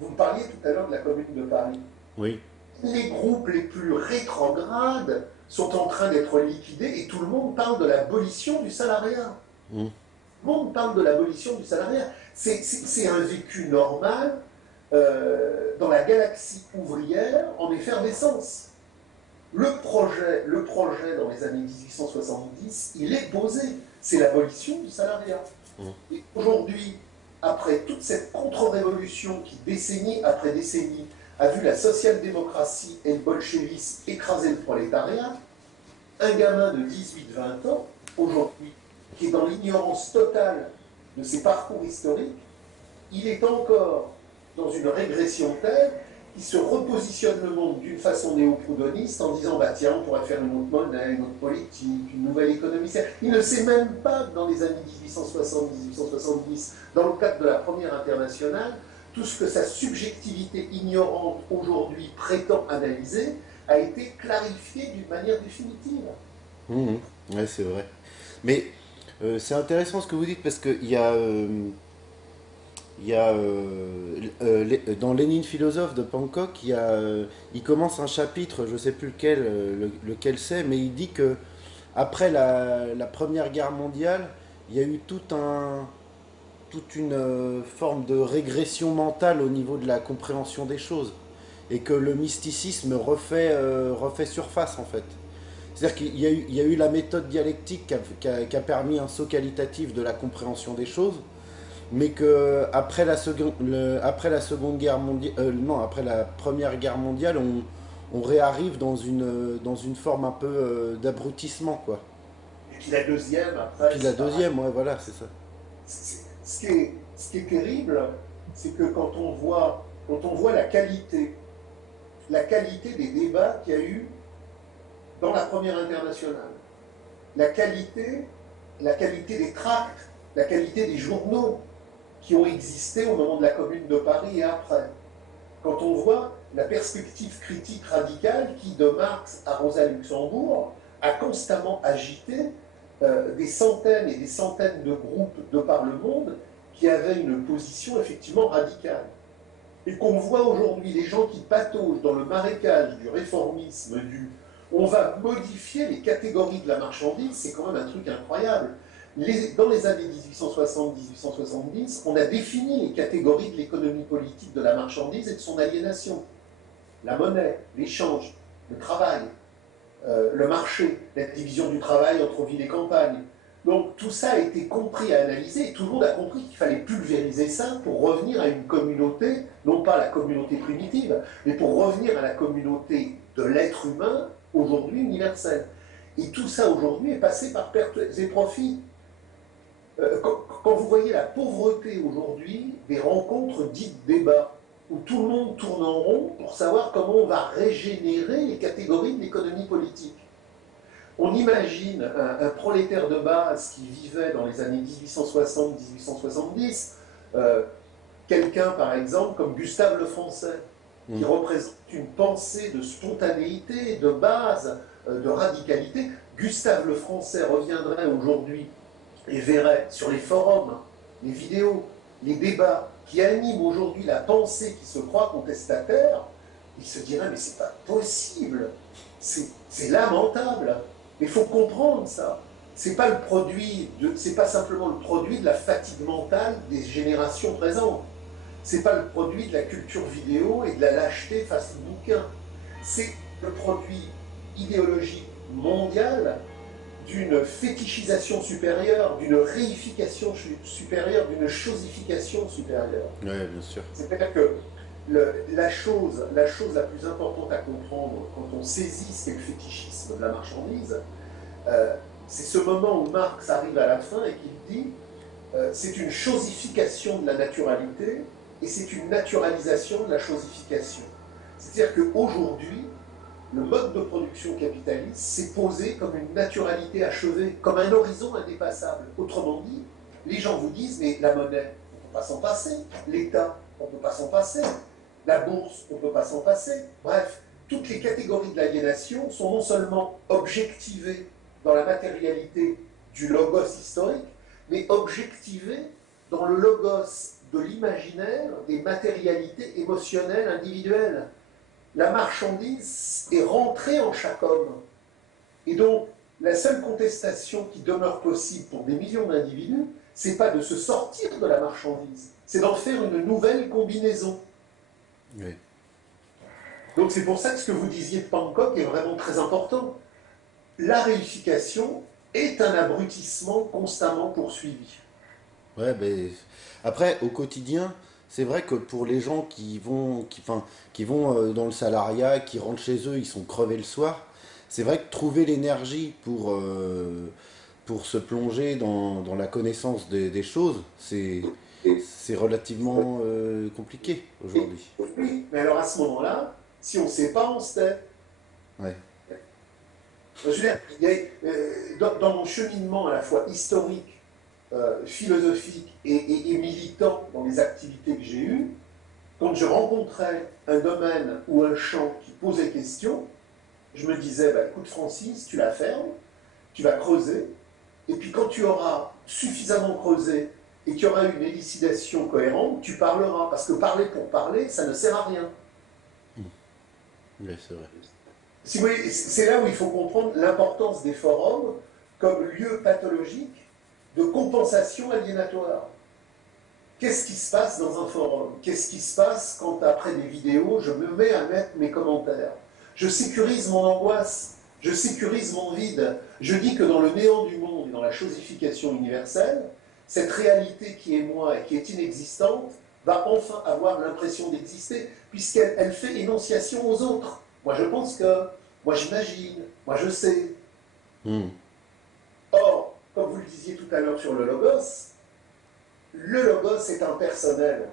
vous me parliez tout à l'heure de la Commune de Paris, Oui. les groupes les plus rétrogrades sont en train d'être liquidés et tout le monde parle de l'abolition du salariat. Mhm. Tout le monde parle de l'abolition du salariat. C'est un vécu normal dans la galaxie ouvrière en effervescence. Le projet dans les années 1870, il est posé. C'est l'abolition du salariat. Mhm. Et aujourd'hui, après toute cette contre-révolution qui, décennie après décennie, a vu la social-démocratie et le bolchevisme écraser le prolétariat, un gamin de 18-20 ans, aujourd'hui, qui est dans l'ignorance totale de ses parcours historiques, il est encore dans une régression telle qu'il se repositionne le monde d'une façon néo-proudhoniste en disant bah tiens, on pourrait faire une autre monnaie, une autre politique, une nouvelle économie. Il ne sait même pas que dans les années 1860-1870, dans le cadre de la première internationale, tout ce que sa subjectivité ignorante aujourd'hui prétend analyser a été clarifié d'une manière définitive. Mhm. Ouais, c'est vrai. Mais c'est intéressant ce que vous dites, parce qu'il y a Il y a dans Lénine philosophe de Bangkok, il commence un chapitre, je sais plus lequel, lequel c'est, mais il dit que après la Première Guerre mondiale, il y a eu toute une forme de régression mentale au niveau de la compréhension des choses, et que le mysticisme refait surface en fait. C'est-à-dire qu'il y a eu la méthode dialectique qui a permis un saut qualitatif de la compréhension des choses, mais que après la seconde guerre mondiale, non, après la première guerre mondiale, on réarrive dans une forme un peu d'abrutissement, quoi. Et puis la deuxième, après, Puis la c'est pareil. deuxième, ouais, voilà, c'est ça. Ce qui est terrible, c'est que quand on voit la qualité des débats qu'il y a eu dans la première internationale, la qualité, la qualité des tracts, la qualité des journaux qui ont existé au moment de la Commune de Paris et après. Quand on voit la perspective critique radicale qui, de Marx à Rosa Luxembourg, a constamment agité des centaines et des centaines de groupes de par le monde qui avaient une position effectivement radicale. Et qu'on voit aujourd'hui les gens qui pataugent dans le marécage du réformisme, on va modifier les catégories de la marchandise, c'est quand même un truc incroyable. Dans les années 1860-1870, on a défini les catégories de l'économie politique de la marchandise et de son aliénation. La monnaie, l'échange, le travail, le marché, la division du travail entre ville et campagne. Donc tout ça a été compris et analysé, et tout le monde a compris qu'il fallait pulvériser ça pour revenir à une communauté, non pas la communauté primitive, mais pour revenir à la communauté de l'être humain, aujourd'hui universel. Et tout ça aujourd'hui est passé par pertes et profits. Quand vous voyez la pauvreté aujourd'hui des rencontres dites débats, où tout le monde tourne en rond pour savoir comment on va régénérer les catégories de l'économie politique. On imagine un prolétaire de base qui vivait dans les années 1860-1870, quelqu'un par exemple comme Gustave Lefrançais, qui représente une pensée de spontanéité, de base, de radicalité. Gustave Lefrançais reviendrait aujourd'hui et verrait sur les forums, les vidéos, les débats qui animent aujourd'hui la pensée qui se croit contestataire, il se dirait mais c'est pas possible, c'est lamentable. Il faut comprendre ça. C'est pas simplement le produit de la fatigue mentale des générations présentes. C'est pas le produit de la culture vidéo et de la lâcheté face au bouquin. C'est le produit idéologique mondial d'une fétichisation supérieure, d'une réification supérieure, d'une chosification supérieure. Oui, bien sûr. C'est-à-dire que la chose la plus importante à comprendre quand on saisit ce qu'est le fétichisme de la marchandise, c'est ce moment où Marx arrive à la fin et qu'il dit c'est une chosification de la naturalité et c'est une naturalisation de la chosification. C'est-à-dire qu'aujourd'hui, le mode de production capitaliste s'est posé comme une naturalité achevée, comme un horizon indépassable. Autrement dit, les gens vous disent, mais la monnaie, on ne peut pas s'en passer, l'État, on ne peut pas s'en passer, la bourse, on ne peut pas s'en passer. Bref, toutes les catégories de l'aliénation sont non seulement objectivées dans la matérialité du logos historique, mais objectivées dans le logos de l'imaginaire des matérialités émotionnelles individuelles. La marchandise est rentrée en chaque homme. Et donc, la seule contestation qui demeure possible pour des millions d'individus, c'est pas de se sortir de la marchandise, c'est d'en faire une nouvelle combinaison. Oui. Donc c'est pour ça que ce que vous disiez de Bangkok est vraiment très important. La réification est un abrutissement constamment poursuivi. Ouais, ben, après, au quotidien, c'est vrai que pour les gens qui vont dans le salariat, qui rentrent chez eux, ils sont crevés le soir. C'est vrai que trouver l'énergie pour se plonger dans la connaissance des choses, c'est relativement compliqué aujourd'hui. Oui, mais alors à ce moment-là, si on ne sait pas, on se tait. Ouais. Je veux dire, dans mon cheminement à la fois historique, philosophique et militant dans les activités que j'ai eues, quand je rencontrais un domaine ou un champ qui posait question, je me disais, bah, écoute Francis, tu la fermes, tu vas creuser, et puis quand tu auras suffisamment creusé et qu'il y aura une élucidation cohérente, tu parleras. Parce que parler pour parler, ça ne sert à rien. Oui, c'est vrai. Si vous voulez, c'est là où il faut comprendre l'importance des forums comme lieu pathologique de compensation aliénatoire. Qu'est-ce qui se passe dans un forum? Qu'est-ce qui se passe quand, après des vidéos, je me mets à mettre mes commentaires? Je sécurise mon angoisse, je sécurise mon vide. Je dis que dans le néant du monde et dans la chosification universelle, cette réalité qui est moi et qui est inexistante va enfin avoir l'impression d'exister, puisqu'elle fait énonciation aux autres. Moi je pense que, moi j'imagine, moi je sais. Hmm. Or, comme vous le disiez tout à l'heure sur le logos est impersonnel.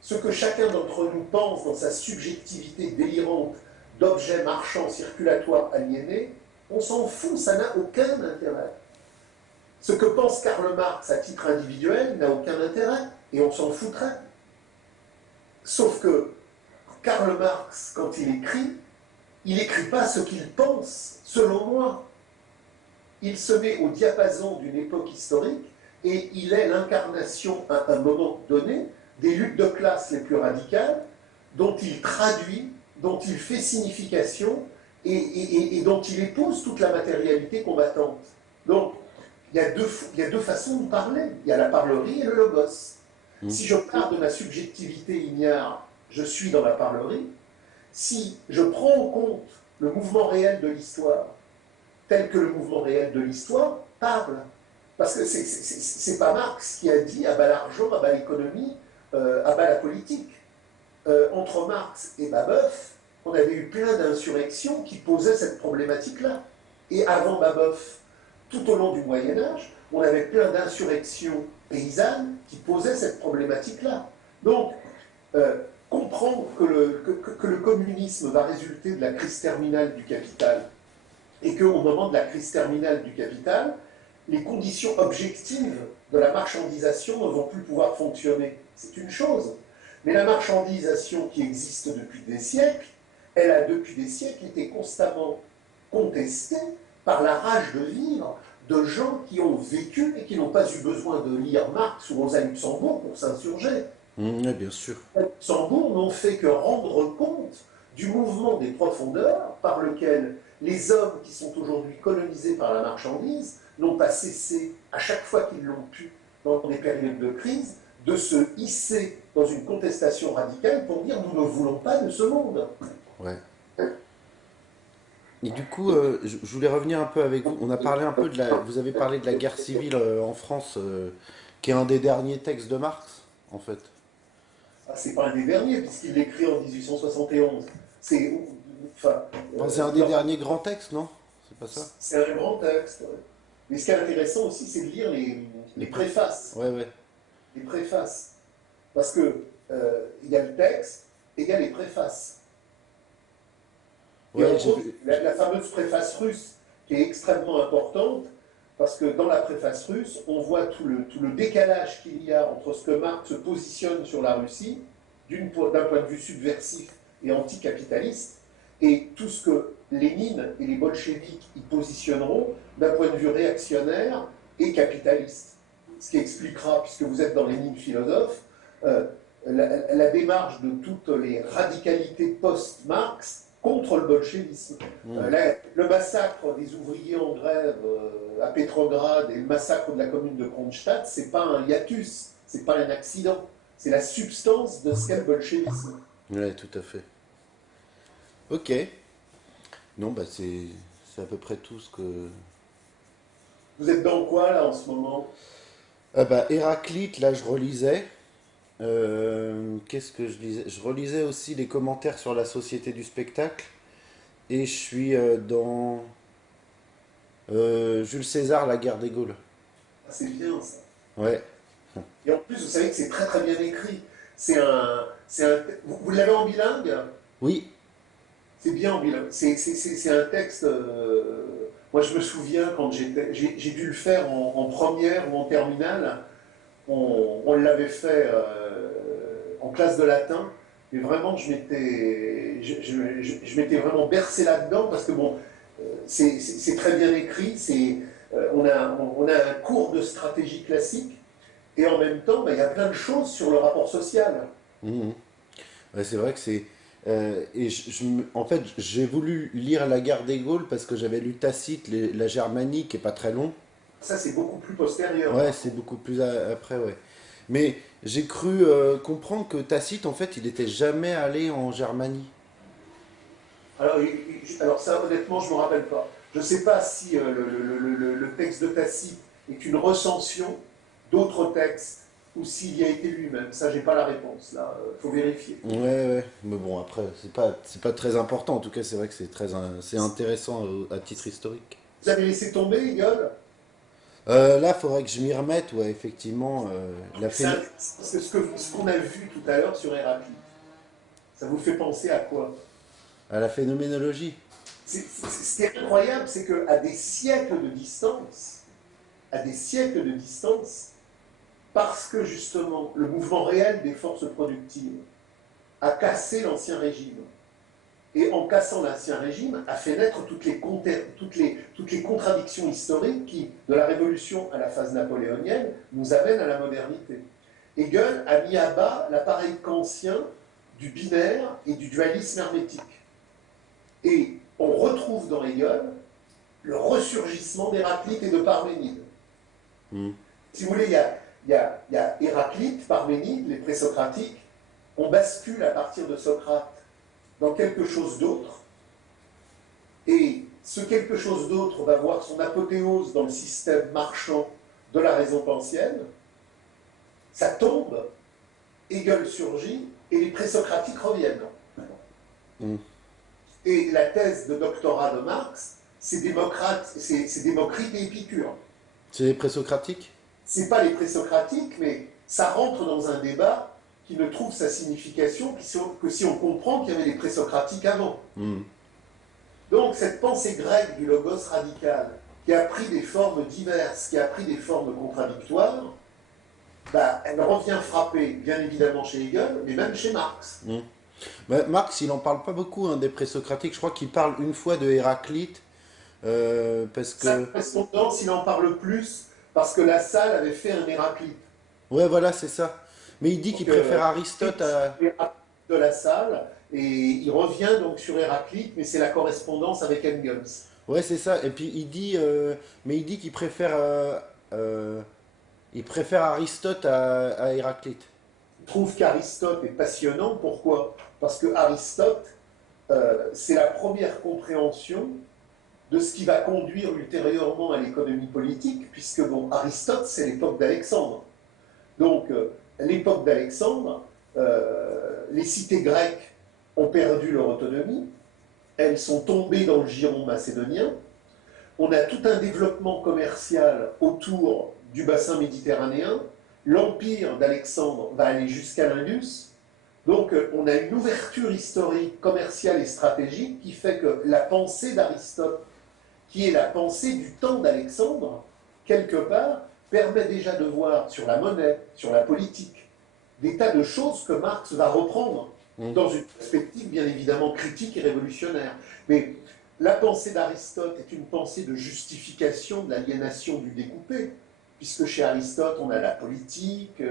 Ce que chacun d'entre nous pense dans sa subjectivité délirante d'objets marchands circulatoires aliénés, on s'en fout, ça n'a aucun intérêt. Ce que pense Karl Marx à titre individuel n'a aucun intérêt, et on s'en foutrait. Sauf que Karl Marx, quand il n'écrit pas ce qu'il pense, selon moi. Il se met au diapason d'une époque historique, et il est l'incarnation, à un moment donné, des luttes de classe les plus radicales, dont il traduit, dont il fait signification, et dont il épouse toute la matérialité combattante. Donc, il y a deux façons de parler. Il y a la parlerie et le logos. Si je pars de ma subjectivité ignare, je suis dans la parlerie. Si je prends en compte le mouvement réel de l'histoire, tel que le mouvement réel de l'histoire parle. Parce que c'est pas Marx qui a dit « à bas l'argent, à bas l'économie, à bas la politique ». Entre Marx et Babeuf, on avait eu plein d'insurrections qui posaient cette problématique-là. Et avant Babeuf, tout au long du Moyen-Âge, on avait plein d'insurrections paysannes qui posaient cette problématique-là. Donc, comprendre que le communisme va résulter de la crise terminale du capital, et qu'au moment de la crise terminale du capital, les conditions objectives de la marchandisation ne vont plus pouvoir fonctionner. C'est une chose. Mais la marchandisation qui existe depuis des siècles, elle a depuis des siècles été constamment contestée par la rage de vivre de gens qui ont vécu et qui n'ont pas eu besoin de lire Marx ou Rosa Luxembourg pour s'insurger. Oui, bien sûr. Luxembourg n'ont fait que rendre compte du mouvement des profondeurs par lequel les hommes qui sont aujourd'hui colonisés par la marchandise n'ont pas cessé, à chaque fois qu'ils l'ont pu, dans des périodes de crise, de se hisser dans une contestation radicale pour dire nous ne voulons pas de ce monde. Ouais. Et du coup, je voulais revenir un peu avec vous. On a parlé un peu de la. Vous avez parlé de la guerre civile en France, qui est un des derniers textes de Marx, en fait. Ah, c'est pas un des derniers, puisqu'il l'écrit en 1871. C'est enfin, Enfin, c'est un des derniers grands textes, non? C'est pas ça? c'est un grand texte. Ouais. Mais ce qui est intéressant aussi, c'est de lire les préfaces. Ouais, ouais. Les préfaces. Parce que il y a le texte et il y a les préfaces. Et Ouais, entre autres, la fameuse préface russe, qui est extrêmement importante, parce que dans la préface russe, on voit tout le décalage qu'il y a entre ce que Marx positionne sur la Russie, d'un point de vue subversif et anticapitaliste, et tout ce que Lénine et les bolcheviks y positionneront d'un point de vue réactionnaire et capitaliste. Ce qui expliquera, puisque vous êtes dans Lénine philosophe, la démarche de toutes les radicalités post-Marx contre le bolchevisme. Le massacre des ouvriers en grève à Pétrograd et le massacre de la commune de Kronstadt, c'est pas un hiatus, c'est pas un accident, c'est la substance de ce qu'est le bolchevisme. Ouais, tout à fait. Ok. Non, bah c'est à peu près tout ce que. Vous êtes dans quoi là en ce moment? Ah bah Héraclite, là je relisais. Qu'est-ce que je lisais? Je relisais aussi les commentaires sur la société du spectacle. Et je suis dans Jules César, la guerre des Gaules. Ah, c'est bien ça. Ouais. Et en plus, vous savez que c'est très très bien écrit. Vous l'avez en bilingue? Oui. C'est bien en bilingue. C'est un texte. Moi, je me souviens quand j'ai dû le faire en première ou en terminale. On l'avait fait en classe de latin. Et vraiment, je m'étais vraiment bercé là-dedans parce que bon, c'est très bien écrit. on a un cours de stratégie classique, et en même temps, il y a plein de choses sur le rapport social. Mhm. Ouais, c'est vrai que c'est. Et en fait, j'ai voulu lire La guerre des Gaules parce que j'avais lu Tacite, la Germanie, qui est pas très long. Ça, c'est beaucoup plus postérieur, Ouais, par c'est contre. beaucoup plus après, ouais. Mais j'ai cru comprendre que Tacite, en fait, il n'était jamais allé en Germanie. Alors ça, honnêtement, je ne me rappelle pas. Je ne sais pas si le texte de Tacite est une recension d'autres textes ou s'il y a été lui-même. Ça, j'ai pas la réponse. Là, il faut vérifier. Ouais, ouais. Mais bon, après, c'est pas très important. En tout cas, c'est vrai que c'est intéressant à titre historique. Vous avez laissé tomber, Hegel? Là, faudrait que je m'y remette, ouais, effectivement. La C'est phéno- intéressant, parce que ce qu'on a vu tout à l'heure sur Héraclite, ça vous fait penser à quoi? à la phénoménologie. Ce qui est incroyable, c'est qu'à des siècles de distance, à des siècles de distance, parce que justement le mouvement réel des forces productives a cassé l'ancien régime, et en cassant l'ancien régime, a fait naître toutes les contradictions historiques qui, de la Révolution à la phase napoléonienne, nous amènent à la modernité. Hegel a mis à bas l'appareil kantien du binaire et du dualisme hermétique. Et on retrouve dans Hegel le ressurgissement d'Héraclite et de Parménide. Hmm. Si vous voulez, il y a Héraclite, Parménide, les présocratiques. On bascule à partir de Socrate dans quelque chose d'autre. Et ce quelque chose d'autre va voir son apothéose dans le système marchand de la raison kantienne. Ça tombe, Hegel surgit et les présocratiques reviennent. Hmm. Et la thèse de doctorat de Marx, c'est Démocrite et Épicure. C'est les présocratiques? C'est pas les présocratiques, mais ça rentre dans un débat qui ne trouve sa signification que si on comprend qu'il y avait les présocratiques avant. Hmm. Donc cette pensée grecque du logos radical, qui a pris des formes diverses, qui a pris des formes contradictoires, elle revient frapper, bien évidemment chez Hegel, mais même chez Marx. Hmm. Bah, Marx, il en parle pas beaucoup hein, des présocratiques. Je crois qu'il parle une fois de Héraclite parce Sa que. correspondance, il en parle plus parce que la salle avait fait un Héraclite. Ouais, voilà, c'est ça. Mais il dit qu'il Donc, préfère Aristote à. de la salle, et il revient donc sur Héraclite, mais c'est la correspondance avec Engels. Ouais, c'est ça. Et puis mais il dit il préfère Aristote à Héraclite. Il trouve qu'Aristote est passionnant. Pourquoi? Parce que Aristote, c'est la première compréhension de ce qui va conduire ultérieurement à l'économie politique, puisque bon, Aristote, c'est l'époque d'Alexandre. Donc, l'époque d'Alexandre, les cités grecques ont perdu leur autonomie, elles sont tombées dans le giron macédonien, on a tout un développement commercial autour du bassin méditerranéen, l'empire d'Alexandre va aller jusqu'à l'Indus, donc on a une ouverture historique, commerciale et stratégique qui fait que la pensée d'Aristote, qui est la pensée du temps d'Alexandre, quelque part, permet déjà de voir sur la monnaie, sur la politique, des tas de choses que Marx va reprendre Hmm. dans une perspective bien évidemment critique et révolutionnaire. Mais la pensée d'Aristote est une pensée de justification de l'aliénation du découpé, puisque chez Aristote, on a la politique,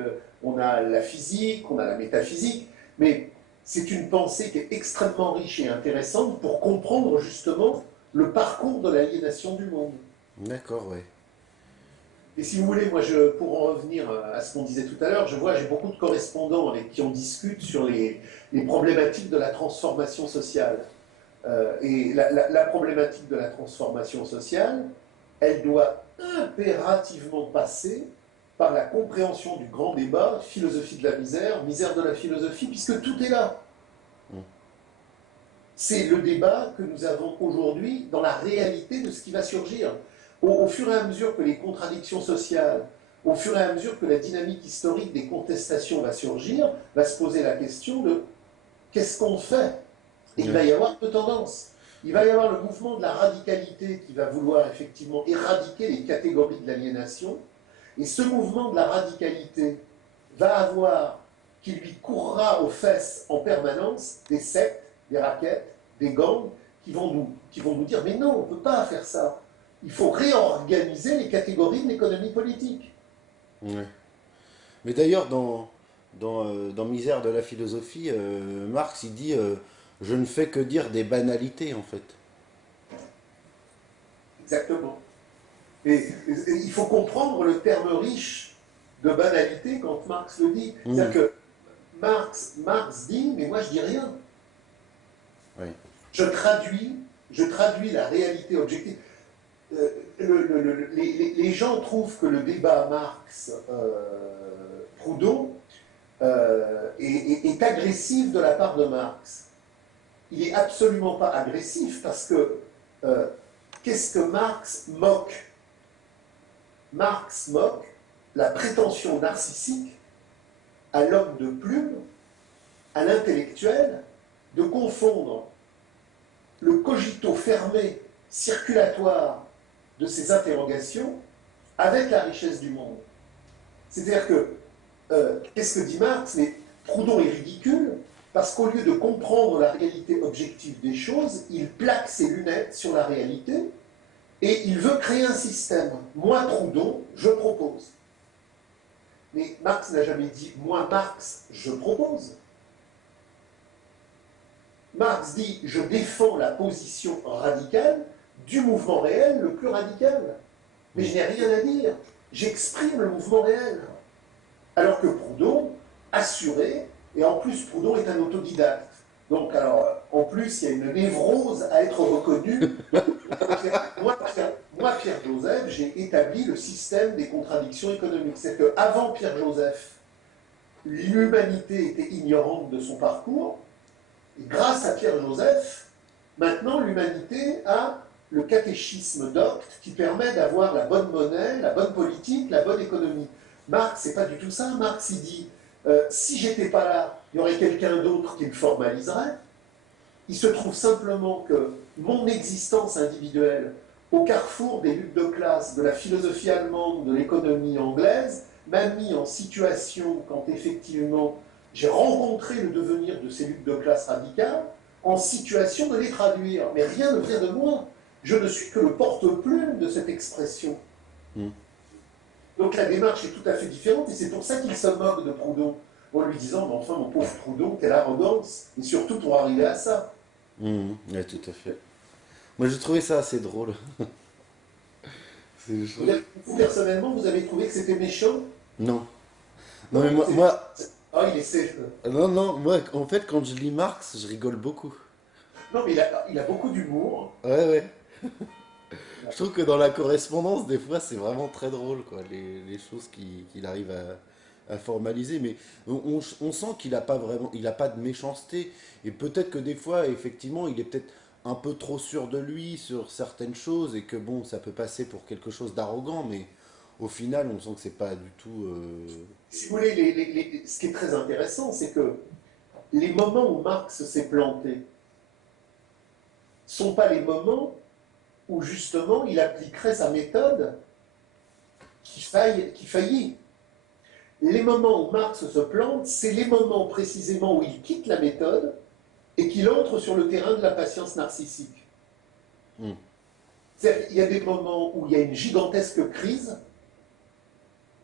on a la physique, on a la métaphysique, mais c'est une pensée qui est extrêmement riche et intéressante pour comprendre justement le parcours de l'aliénation du monde. D'accord, ouais. Et si vous voulez, moi, pour en revenir à ce qu'on disait tout à l'heure, j'ai beaucoup de correspondants avec qui on discute sur les problématiques de la transformation sociale. Et la problématique de la transformation sociale, elle doit impérativement passer par la compréhension du grand débat, philosophie de la misère, misère de la philosophie, puisque tout est là. Hmm. C'est le débat que nous avons aujourd'hui dans la réalité de ce qui va surgir. Au fur et à mesure que les contradictions sociales, au fur et à mesure que la dynamique historique des contestations va surgir, va se poser la question de qu'est-ce qu'on fait? Et il va y avoir deux tendances. Il va y avoir le mouvement de la radicalité qui va vouloir effectivement éradiquer les catégories de l'aliénation. Et ce mouvement de la radicalité va avoir, qui lui courra aux fesses en permanence, des sectes, des raquettes, des gangs, qui vont nous dire, mais non, on ne peut pas faire ça. il faut réorganiser les catégories de l'économie politique. Ouais. Mais d'ailleurs, dans Misère de la philosophie, Marx, il dit je ne fais que dire des banalités, en fait. Exactement. Et il faut comprendre le terme riche de banalité quand Marx le dit. Mm. C'est-à-dire que Marx dit, mais moi je dis rien. Oui. Je traduis la réalité objective. Les gens trouvent que le débat Marx-Proudhon est agressif de la part de Marx. Il n'est absolument pas agressif parce que qu'est-ce que Marx moque? Marx moque la prétention narcissique à l'homme de plume, à l'intellectuel, de confondre le cogito fermé circulatoire de ces interrogations avec la richesse du monde. C'est-à-dire que, qu'est-ce que dit Marx? Mais Proudhon est ridicule parce qu'au lieu de comprendre la réalité objective des choses, il plaque ses lunettes sur la réalité et il veut créer un système. Moi, Proudhon, je propose. Mais Marx n'a jamais dit « moi, Marx, je propose ». Marx dit « je défends la position radicale du mouvement réel le plus radical ». Mais je n'ai rien à dire. J'exprime le mouvement réel. Alors que Proudhon, assuré, et en plus Proudhon est un autodidacte. Donc, alors, en plus, il y a une névrose à être reconnue. Moi, Pierre-Joseph, j'ai établi le système des contradictions économiques. C'est qu'avant Pierre-Joseph, l'humanité était ignorante de son parcours. Et grâce à Pierre-Joseph, maintenant, l'humanité a le catéchisme d'Octe qui permet d'avoir la bonne monnaie, la bonne politique, la bonne économie. Marx, c'est pas du tout ça. Marx, il dit si j'étais pas là, il y aurait quelqu'un d'autre qui le formaliserait. Il se trouve simplement que mon existence individuelle, au carrefour des luttes de classe, de la philosophie allemande, de l'économie anglaise, m'a mis en situation, quand effectivement j'ai rencontré le devenir de ces luttes de classe radicales, en situation de les traduire. Mais rien ne vient de moi. Je ne suis que le porte-plume de cette expression. Mm. Donc la démarche est tout à fait différente, et c'est pour ça qu'il se moque de Proudhon, en lui disant, mais enfin, mon pauvre Proudhon, quelle arrogance, et surtout pour arriver à ça. Ouais, tout à fait. Moi, j'ai trouvé ça assez drôle. Vous, personnellement, vous avez trouvé que c'était méchant? Non. Non, mais moi, Ah, il est sèche. non, non, moi, en fait, quand je lis Marx, je rigole beaucoup. Non, mais il a beaucoup d'humour. Ouais, ouais. Je trouve que dans la correspondance, des fois, c'est vraiment très drôle, quoi, les choses qu'il arrive à formaliser. Mais on sent qu'il n'a pas vraiment, il a pas de méchanceté. Et peut-être que des fois, effectivement, il est peut-être un peu trop sûr de lui sur certaines choses et que bon, ça peut passer pour quelque chose d'arrogant, mais au final, on sent que c'est pas du tout. Si vous voulez, ce qui est très intéressant, c'est que les moments où Marx s'est planté ne sont pas les moments où justement il appliquerait sa méthode qui faillit. Les moments où Marx se plante, c'est les moments précisément où il quitte la méthode et qu'il entre sur le terrain de la patience narcissique. Hmm. C'est-à-dire qu'il y a des moments où il y a une gigantesque crise,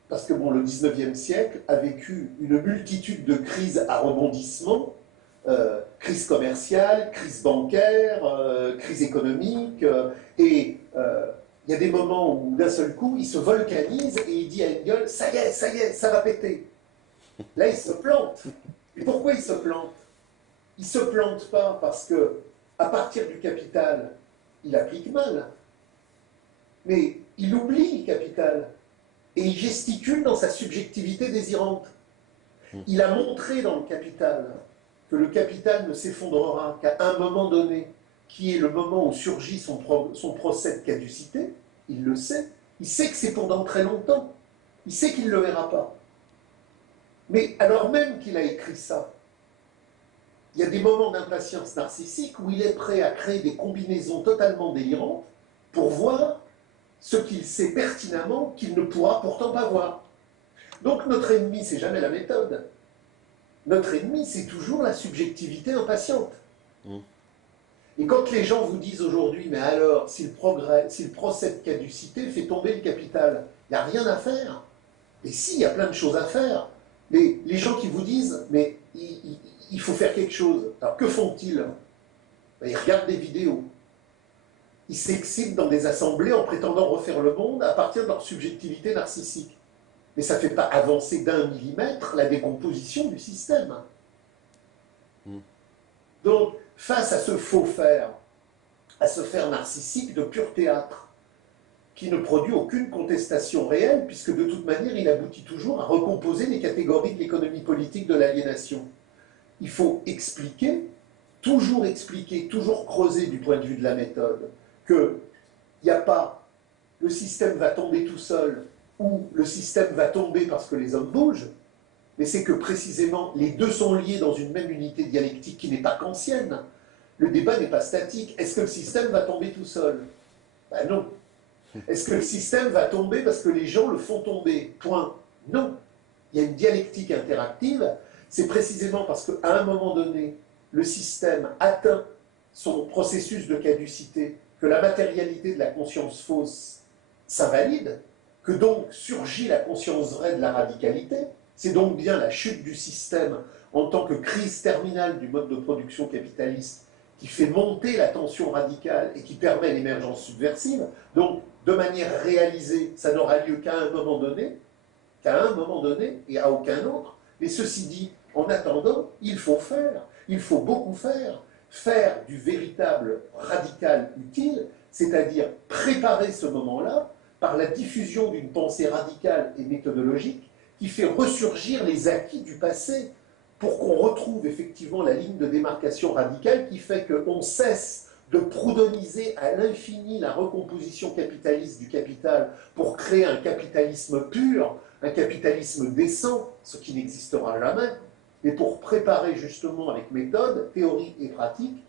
parce que bon, le 19e siècle a vécu une multitude de crises à rebondissement, crise commerciale, crise bancaire, crise économique, et il y a des moments où d'un seul coup, il se volcanise et il dit à Engels, ça y est, ça va péter. Là, il se plante. Et pourquoi il se plante? Il ne se plante pas parce que, à partir du capital, il applique mal, mais il oublie le capital et il gesticule dans sa subjectivité désirante. Il a montré dans le capital que le capital ne s'effondrera qu'à un moment donné, qui est le moment où surgit son procès de caducité. Il le sait. Il sait que c'est pour dans très longtemps. Il sait qu'il ne le verra pas. Mais alors même qu'il a écrit ça, il y a des moments d'impatience narcissique où il est prêt à créer des combinaisons totalement délirantes pour voir ce qu'il sait pertinemment qu'il ne pourra pourtant pas voir. Donc notre ennemi, c'est jamais la méthode. Notre ennemi, c'est toujours la subjectivité impatiente. Et quand les gens vous disent aujourd'hui, mais alors, si le procès de caducité fait tomber le capital, il n'y a rien à faire. Et si, il y a plein de choses à faire. Mais les gens qui vous disent, mais il faut faire quelque chose. Alors que font-ils? Ben, ils regardent des vidéos. Ils s'excitent dans des assemblées en prétendant refaire le monde à partir de leur subjectivité narcissique. Mais ça ne fait pas avancer d'un millimètre la décomposition du système. Donc, face à ce faux faire, à ce faire narcissique de pur théâtre, qui ne produit aucune contestation réelle, puisque de toute manière, il aboutit toujours à recomposer les catégories de l'économie politique de l'aliénation. Il faut expliquer, toujours creuser du point de vue de la méthode, qu'il n'y a pas le système va tomber tout seul ou le système va tomber parce que les hommes bougent, mais c'est que précisément les deux sont liés dans une même unité dialectique qui n'est pas kantienne. Le débat n'est pas statique. Est-ce que le système va tomber tout seul? Ben non. Est-ce que le système va tomber parce que les gens le font tomber? Point. Non. Il y a une dialectique interactive. C'est précisément parce qu'à un moment donné, le système atteint son processus de caducité, que la matérialité de la conscience fausse s'invalide, que donc surgit la conscience vraie de la radicalité. C'est donc bien la chute du système en tant que crise terminale du mode de production capitaliste qui fait monter la tension radicale et qui permet l'émergence subversive. Donc, de manière réalisée, ça n'aura lieu qu'à un moment donné et à aucun autre. Mais ceci dit, en attendant, il faut faire, il faut beaucoup faire du véritable radical utile, c'est-à-dire préparer ce moment-là par la diffusion d'une pensée radicale et méthodologique qui fait ressurgir les acquis du passé pour qu'on retrouve effectivement la ligne de démarcation radicale qui fait qu'on cesse de proudhoniser à l'infini la recomposition capitaliste du capital pour créer un capitalisme pur, un capitalisme décent, ce qui n'existera jamais, et pour préparer justement avec méthode, théorie et pratique,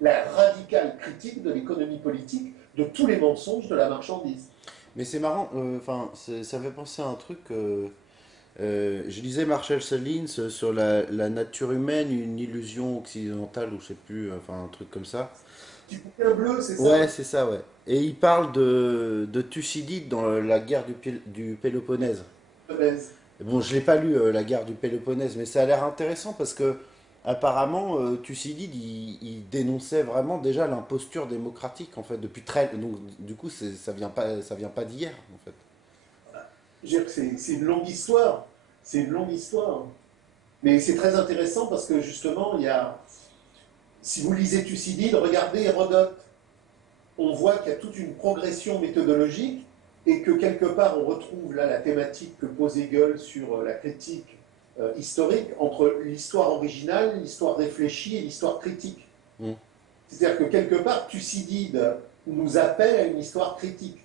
la radicale critique de l'économie politique, de tous les mensonges de la marchandise. Mais c'est marrant, ça fait penser à un truc. Je lisais Marshall Sahlins sur la nature humaine, une illusion occidentale, ou je sais plus, enfin un truc comme ça. Petit bouquin bleu, c'est ça? Ouais, c'est ça, ouais. Et il parle de Thucydide dans la guerre du Péloponnèse. Bon, je l'ai pas lu, la guerre du Péloponnèse, mais ça a l'air intéressant parce que apparemment, Thucydide, il dénonçait vraiment déjà l'imposture démocratique en fait depuis très. Donc, du coup, ça vient pas d'hier en fait. Je veux dire que c'est une longue histoire. C'est une longue histoire. Mais c'est très intéressant parce que justement, il y a. Si vous lisez Thucydide, regardez Hérodote. On voit qu'il y a toute une progression méthodologique et que quelque part on retrouve là la thématique que pose Hegel sur la critique historique entre l'histoire originale, l'histoire réfléchie et l'histoire critique. Mm. C'est-à-dire que quelque part Thucydide nous appelle à une histoire critique.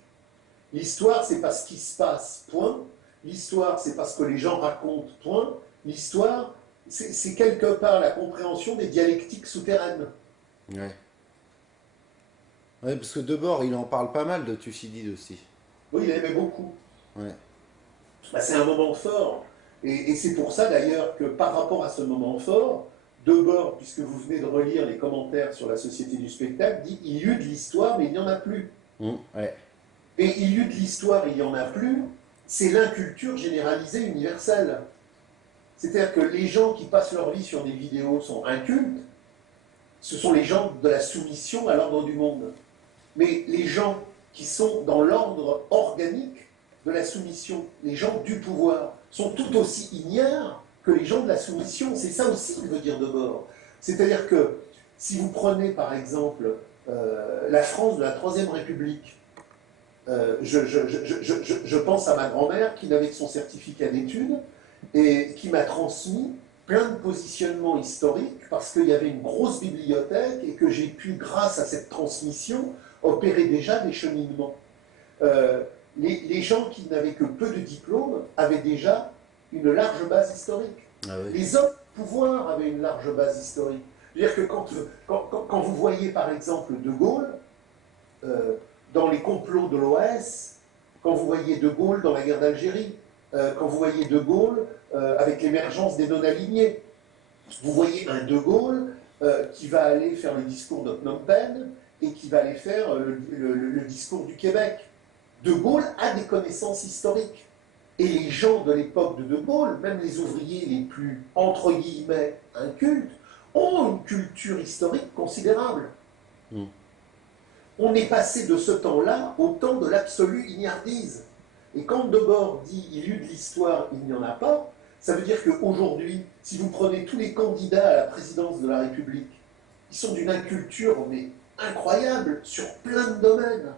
L'histoire, c'est pas ce qui se passe, point. L'histoire, c'est pas ce que les gens racontent, point. L'histoire, c'est quelque part la compréhension des dialectiques souterraines. Ouais. Ouais, parce que Debord, il en parle pas mal de Thucydide aussi. Oui, il aimait beaucoup. Ouais. Bah, c'est un moment fort. Et c'est pour ça d'ailleurs que par rapport à ce moment fort, Debord, puisque vous venez de relire les commentaires sur la Société du spectacle, dit il y eut de l'histoire, mais il n'y en a plus. Ouais. Et il y eut de l'histoire, il n'y en a plus, c'est l'inculture généralisée universelle. C'est-à-dire que les gens qui passent leur vie sur des vidéos sont incultes, ce sont les gens de la soumission à l'ordre du monde. Mais les gens qui sont dans l'ordre organique de la soumission, les gens du pouvoir, sont tout aussi ignares que les gens de la soumission. C'est ça aussi que veut dire Debord. C'est-à-dire que si vous prenez par exemple la France de la Troisième République, je pense à ma grand-mère qui n'avait que son certificat d'études et qui m'a transmis plein de positionnements historiques parce qu'il y avait une grosse bibliothèque et que j'ai pu, grâce à cette transmission, opérer déjà des cheminements. Les gens qui n'avaient que peu de diplômes avaient déjà une large base historique. Ah oui. Les hommes de pouvoir avaient une large base historique. C'est-à-dire que quand vous voyez par exemple De Gaulle, dans les complots de l'OAS, quand vous voyez De Gaulle dans la guerre d'Algérie, quand vous voyez De Gaulle avec l'émergence des non-alignés, vous voyez un De Gaulle qui va aller faire le discours de Phnom Penh et qui va aller faire le discours du Québec. De Gaulle a des connaissances historiques. Et les gens de l'époque de De Gaulle, même les ouvriers les plus, entre guillemets, incultes, ont une culture historique considérable. Mm. On est passé de ce temps-là au temps de l'absolue ignardise. Et quand Debord dit il y eut de l'histoire, il n'y en a pas, ça veut dire qu'aujourd'hui, si vous prenez tous les candidats à la présidence de la République, ils sont d'une inculture mais incroyable sur plein de domaines.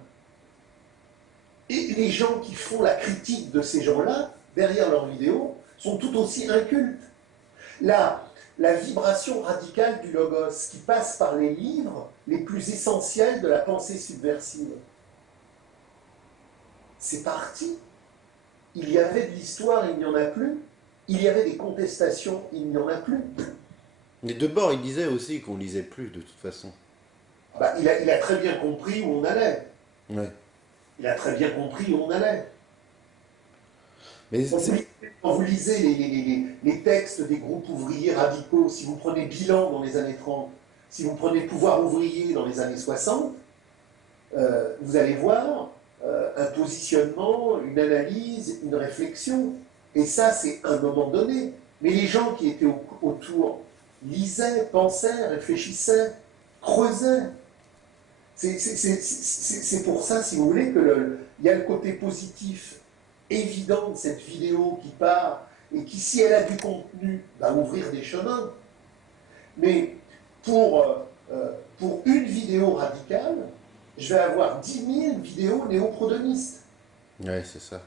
Et les gens qui font la critique de ces gens-là, derrière leurs vidéos, sont tout aussi incultes. La vibration radicale du logos qui passe par les livres les plus essentiels de la pensée subversive. C'est parti. Il y avait de l'histoire, il n'y en a plus. Il y avait des contestations, il n'y en a plus. Mais Debord, il disait aussi qu'on lisait plus de toute façon. Bah, il a très bien compris où on allait. Ouais. Il a très bien compris où on allait. Mais Quand vous lisez les textes des groupes ouvriers radicaux, si vous prenez Bilan dans les années 30, si vous prenez Pouvoir ouvrier dans les années 60, vous allez voir un positionnement, une analyse, une réflexion. Et ça, c'est un moment donné. Mais les gens qui étaient autour lisaient, pensaient, réfléchissaient, creusaient. C'est pour ça, si vous voulez, qu'il y a le côté positif évident de cette vidéo qui part et qui, si elle a du contenu, va ouvrir des chemins. Mais pour une vidéo radicale, je vais avoir 10 000 vidéos néo-proudhonistes. ouais, c'est ça.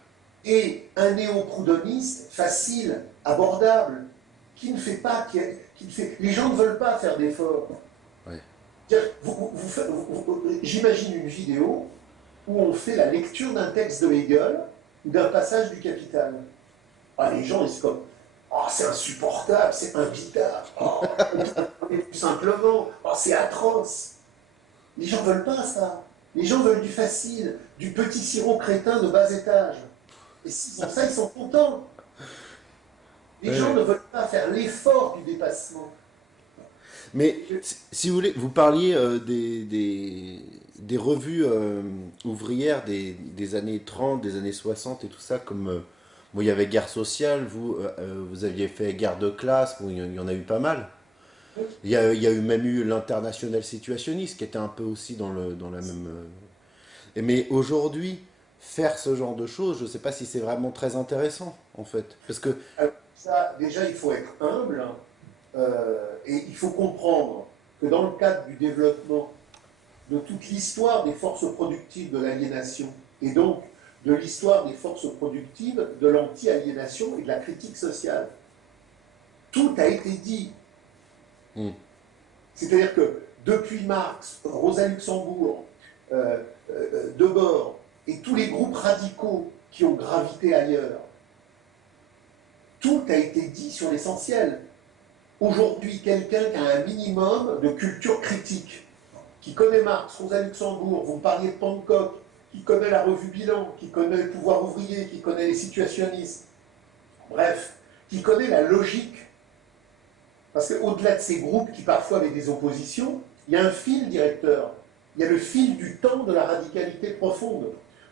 Et un néo-proudhoniste facile, abordable, qui ne fait pas... les gens ne veulent pas faire d'efforts. Ouais. J'imagine une vidéo où on fait la lecture d'un texte de Hegel ou d'un passage du Capital. Ah, les gens, ils sont comme « Oh, c'est insupportable, c'est invitable. Oh, tout simplement. Oh, c'est atroce. » Les gens ne veulent pas ça. Les gens veulent du facile, du petit sirop crétin de bas étage. Et pour ça, ils sont contents. Les gens ne veulent pas faire l'effort du dépassement. Mais si vous voulez, vous parliez des revues ouvrières des années 30, des années 60 et tout ça, comme bon, il y avait Guerre sociale, vous aviez fait Guerre de classe, bon, il y en a eu pas mal. Il y a eu même eu l'International situationniste qui était un peu aussi dans la même. Mais aujourd'hui, faire ce genre de choses, je ne sais pas si c'est vraiment très intéressant en fait. Parce que. Alors, ça, déjà, il faut être humble et il faut comprendre que dans le cadre du développement de toute l'histoire des forces productives de l'aliénation et donc de l'histoire des forces productives de l'anti-aliénation et de la critique sociale, tout a été dit. Mm. C'est-à-dire que depuis Marx, Rosa Luxembourg, Debord et tous les groupes radicaux qui ont gravité ailleurs, tout a été dit sur l'essentiel. Aujourd'hui, quelqu'un qui a un minimum de culture critique, qui connaît Marx, Rosa Luxembourg, vous parliez de Pankow, qui connaît la revue Bilan, qui connaît le pouvoir ouvrier, qui connaît les situationnistes, bref, qui connaît la logique. Parce qu'au-delà de ces groupes qui parfois avaient des oppositions, il y a un fil directeur. Il y a le fil du temps de la radicalité profonde.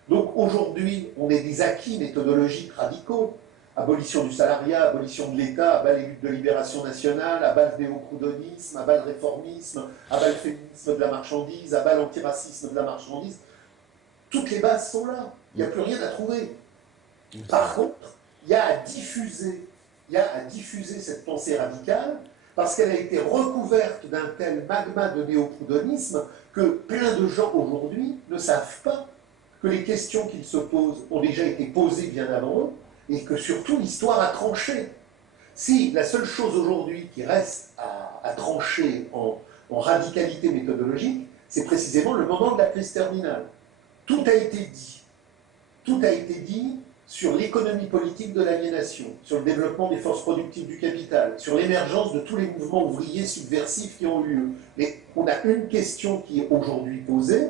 Donc aujourd'hui, on est des acquis méthodologiques radicaux. Abolition du salariat, abolition de l'État, à bas les luttes de libération nationale, à bas le néo-proudhonisme, à bas le réformisme, à bas le féminisme de la marchandise, à bas l'antiracisme de la marchandise. Toutes les bases sont là. Il n'y a plus rien à trouver. Par contre, il y a à diffuser cette pensée radicale parce qu'elle a été recouverte d'un tel magma de néo-proudhonisme que plein de gens aujourd'hui ne savent pas que les questions qu'ils se posent ont déjà été posées bien avant eux et que surtout l'histoire a tranché. Si la seule chose aujourd'hui qui reste à trancher en radicalité méthodologique, c'est précisément le moment de la crise terminale. Tout a été dit. Tout a été dit sur l'économie politique de l'aliénation, sur le développement des forces productives du capital, sur l'émergence de tous les mouvements ouvriers subversifs qui ont eu lieu. Mais on a une question qui est aujourd'hui posée.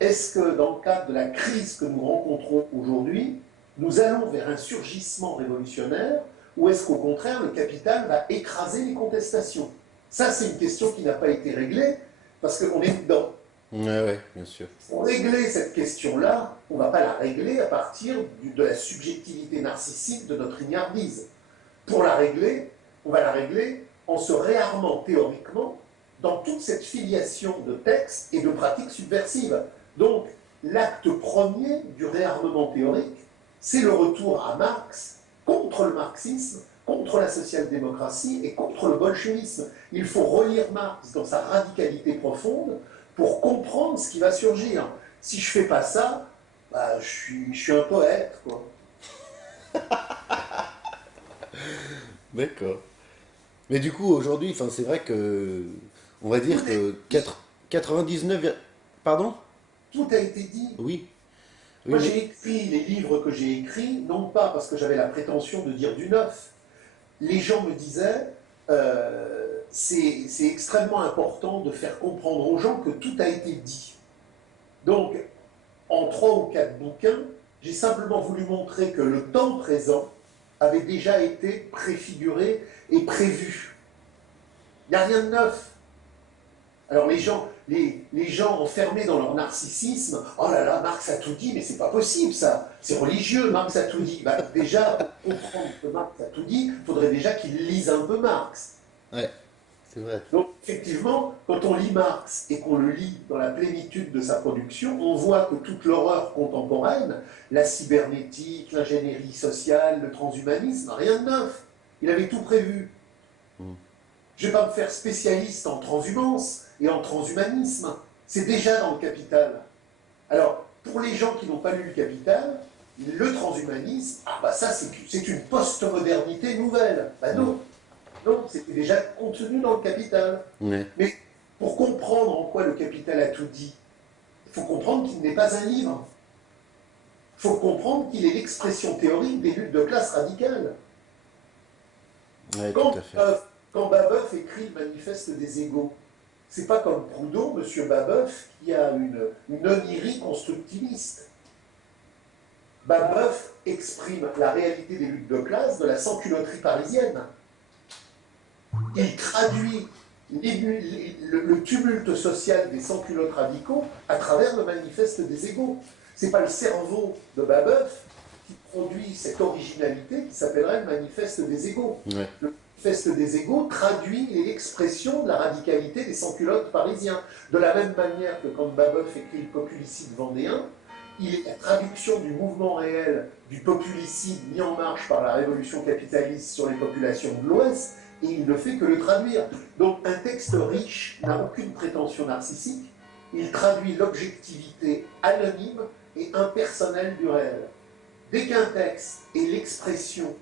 Est-ce que dans le cadre de la crise que nous rencontrons aujourd'hui, nous allons vers un surgissement révolutionnaire ou est-ce qu'au contraire le capital va écraser les contestations? Ça, c'est une question qui n'a pas été réglée parce qu'on est dedans. Ouais, ouais, bien sûr. Pour régler cette question-là, on ne va pas la régler à partir de la subjectivité narcissique de notre ignardise. Pour la régler, on va la régler en se réarmant théoriquement dans toute cette filiation de textes et de pratiques subversives. Donc, l'acte premier du réarmement théorique, c'est le retour à Marx contre le marxisme, contre la social-démocratie et contre le bolchevisme. Il faut relire Marx dans sa radicalité profonde pour comprendre ce qui va surgir. Si je ne fais pas ça, bah, je suis un poète, quoi. D'accord. Mais du coup, aujourd'hui, enfin, c'est vrai que, on va dire que 99, pardon? Tout a été dit. Oui, oui, Moi, mais, j'ai écrit les livres que j'ai écrits, non pas parce que j'avais la prétention de dire du neuf. Les gens me disaient, c'est extrêmement important de faire comprendre aux gens que tout a été dit. Donc, en 3 ou 4 bouquins, j'ai simplement voulu montrer que le temps présent avait déjà été préfiguré et prévu. Il n'y a rien de neuf. Alors les gens enfermés dans leur narcissisme, oh là là, Marx a tout dit, mais c'est pas possible ça, c'est religieux, Marx a tout dit. Bah, déjà, pour comprendre que Marx a tout dit, il faudrait déjà qu'ils lisent un peu Marx. ouais, c'est vrai. Donc effectivement, quand on lit Marx et qu'on le lit dans la plénitude de sa production, on voit que toute l'horreur contemporaine, la cybernétique, l'ingénierie sociale, le transhumanisme, rien de neuf. Il avait tout prévu. Mm. Je ne vais pas me faire spécialiste en transhumance et en transhumanisme. C'est déjà dans le Capital. Alors, pour les gens qui n'ont pas lu le Capital, le transhumanisme, ah bah ça c'est une post-modernité nouvelle. Bah non, non, c'était déjà contenu dans le Capital. Ouais, Mais pour comprendre en quoi le Capital a tout dit, il faut comprendre qu'il n'est pas un livre. Il faut comprendre qu'il est l'expression théorique des luttes de classe radicales. ouais, tout Quand, à fait. quand Babeuf écrit le manifeste des égaux, c'est pas comme Proudhon, M. Babeuf, qui a une onirie constructiviste. Babeuf exprime la réalité des luttes de classe de la sans-culotterie parisienne. Il traduit le tumulte social des sans-culottes radicaux à travers le manifeste des égaux. C'est pas le cerveau de Babeuf qui produit cette originalité qui s'appellerait le manifeste des égaux. Ouais, Le manifeste des égaux traduit l'expression de la radicalité des sans-culottes parisiens. De la même manière que quand Babeuf écrit le populicide vendéen, il est la traduction du mouvement réel du populicide mis en marche par la révolution capitaliste sur les populations de l'Ouest, et il ne fait que le traduire. Donc un texte riche n'a aucune prétention narcissique, il traduit l'objectivité anonyme et impersonnelle du réel. Dès qu'un texte est l'expression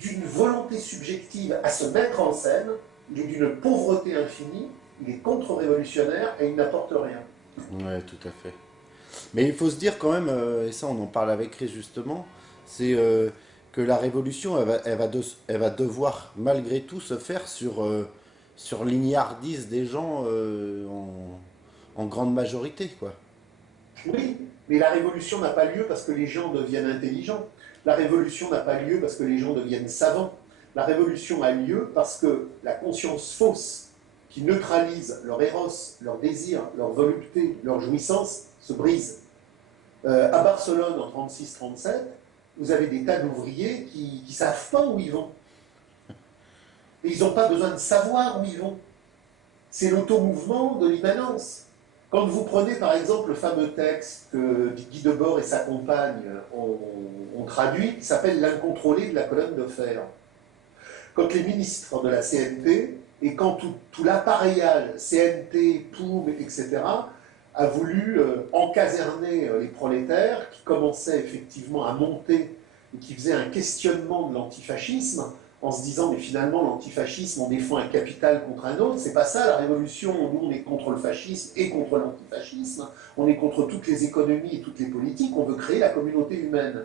d'une volonté subjective à se mettre en scène, il est d'une pauvreté infinie, il est contre-révolutionnaire et il n'apporte rien. ouais, tout à fait. Mais il faut se dire quand même, et ça on en parle avec Chris justement, c'est que la révolution, elle va devoir malgré tout se faire sur l'ignardise des gens en grande majorité, quoi. Oui, mais la révolution n'a pas lieu parce que les gens deviennent intelligents. La révolution n'a pas lieu parce que les gens deviennent savants. La révolution a lieu parce que la conscience fausse qui neutralise leur éros, leur désir, leur volupté, leur jouissance se brise. À Barcelone en 36-37, vous avez des tas d'ouvriers qui ne savent pas où ils vont. Et ils n'ont pas besoin de savoir où ils vont. C'est l'automouvement de l'immanence. Quand vous prenez par exemple le fameux texte que Guy Debord et sa compagne ont traduit, qui s'appelle L'incontrôlé de la colonne de fer. Quand les ministres de la CNT, et quand tout l'appareillage, CNT, POUM, etc., a voulu encaserner les prolétaires qui commençaient effectivement à monter et qui faisaient un questionnement de l'antifascisme en se disant mais finalement l'antifascisme on défend un capital contre un autre, c'est pas ça la révolution, nous on est contre le fascisme et contre l'antifascisme, on est contre toutes les économies et toutes les politiques, on veut créer la communauté humaine.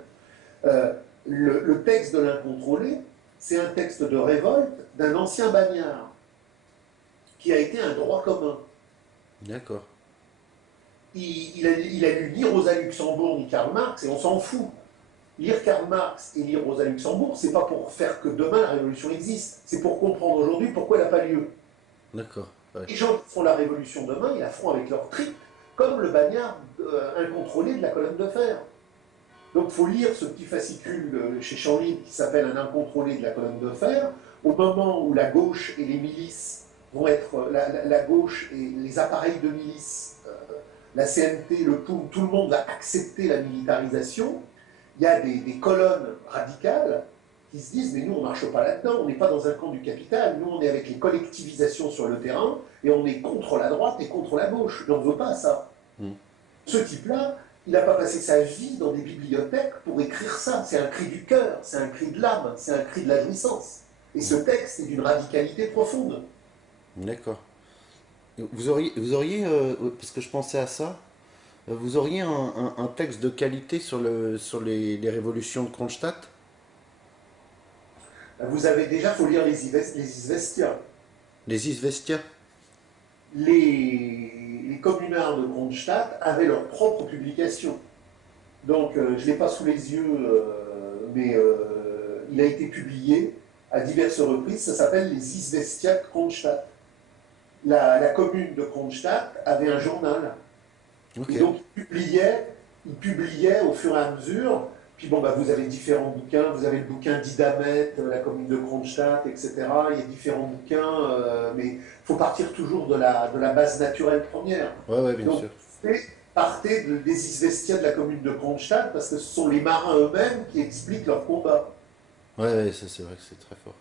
Le texte de l'incontrôlé, c'est un texte de révolte d'un ancien bagnard qui a été un droit commun. D'accord. Il a lu ni Rosa Luxembourg ni Karl Marx, et on s'en fout. Lire Karl Marx et lire Rosa Luxembourg, c'est pas pour faire que demain la révolution existe, c'est pour comprendre aujourd'hui pourquoi elle n'a pas lieu. D'accord. Ouais. Les gens qui font la révolution demain, ils la feront avec leur trip, comme le bagnard incontrôlé de la colonne de fer. Donc il faut lire ce petit fascicule chez Chanlin qui s'appelle Un incontrôlé de la colonne de fer. Au moment où la gauche et les milices vont être, la gauche et les appareils de milice, la CNT, tout le monde va accepter la militarisation, il y a des colonnes radicales qui se disent mais nous on ne marche pas là-dedans, on n'est pas dans un camp du capital, nous on est avec les collectivisations sur le terrain et on est contre la droite et contre la gauche, et on ne veut pas ça. Mm. Ce type-là, il n'a pas passé sa vie dans des bibliothèques pour écrire ça, c'est un cri du cœur, c'est un cri de l'âme, c'est un cri de la jouissance. Et ce texte est d'une radicalité profonde. D'accord. Parce que je pensais à ça, vous auriez un texte de qualité sur les révolutions de Kronstadt? Vous avez déjà, il faut lire les Izvestia. Les Izvestia? Les communards de Kronstadt avaient leur propre publication. Donc, je ne l'ai pas sous les yeux, mais il a été publié à diverses reprises. Ça s'appelle les Izvestia de Kronstadt. La commune de Kronstadt avait un journal. Ok. Et donc, il publiait au fur et à mesure. Puis bon, bah, vous avez différents bouquins. Vous avez le bouquin d'Idamet, la commune de Kronstadt, etc. Il y a différents bouquins, mais il faut partir toujours de la base naturelle première. Ouais, ouais, bien Donc, sûr. partez des Izvestia de la commune de Kronstadt, parce que ce sont les marins eux-mêmes qui expliquent leur combat. Ouais, ouais, ça c'est vrai que c'est très fort.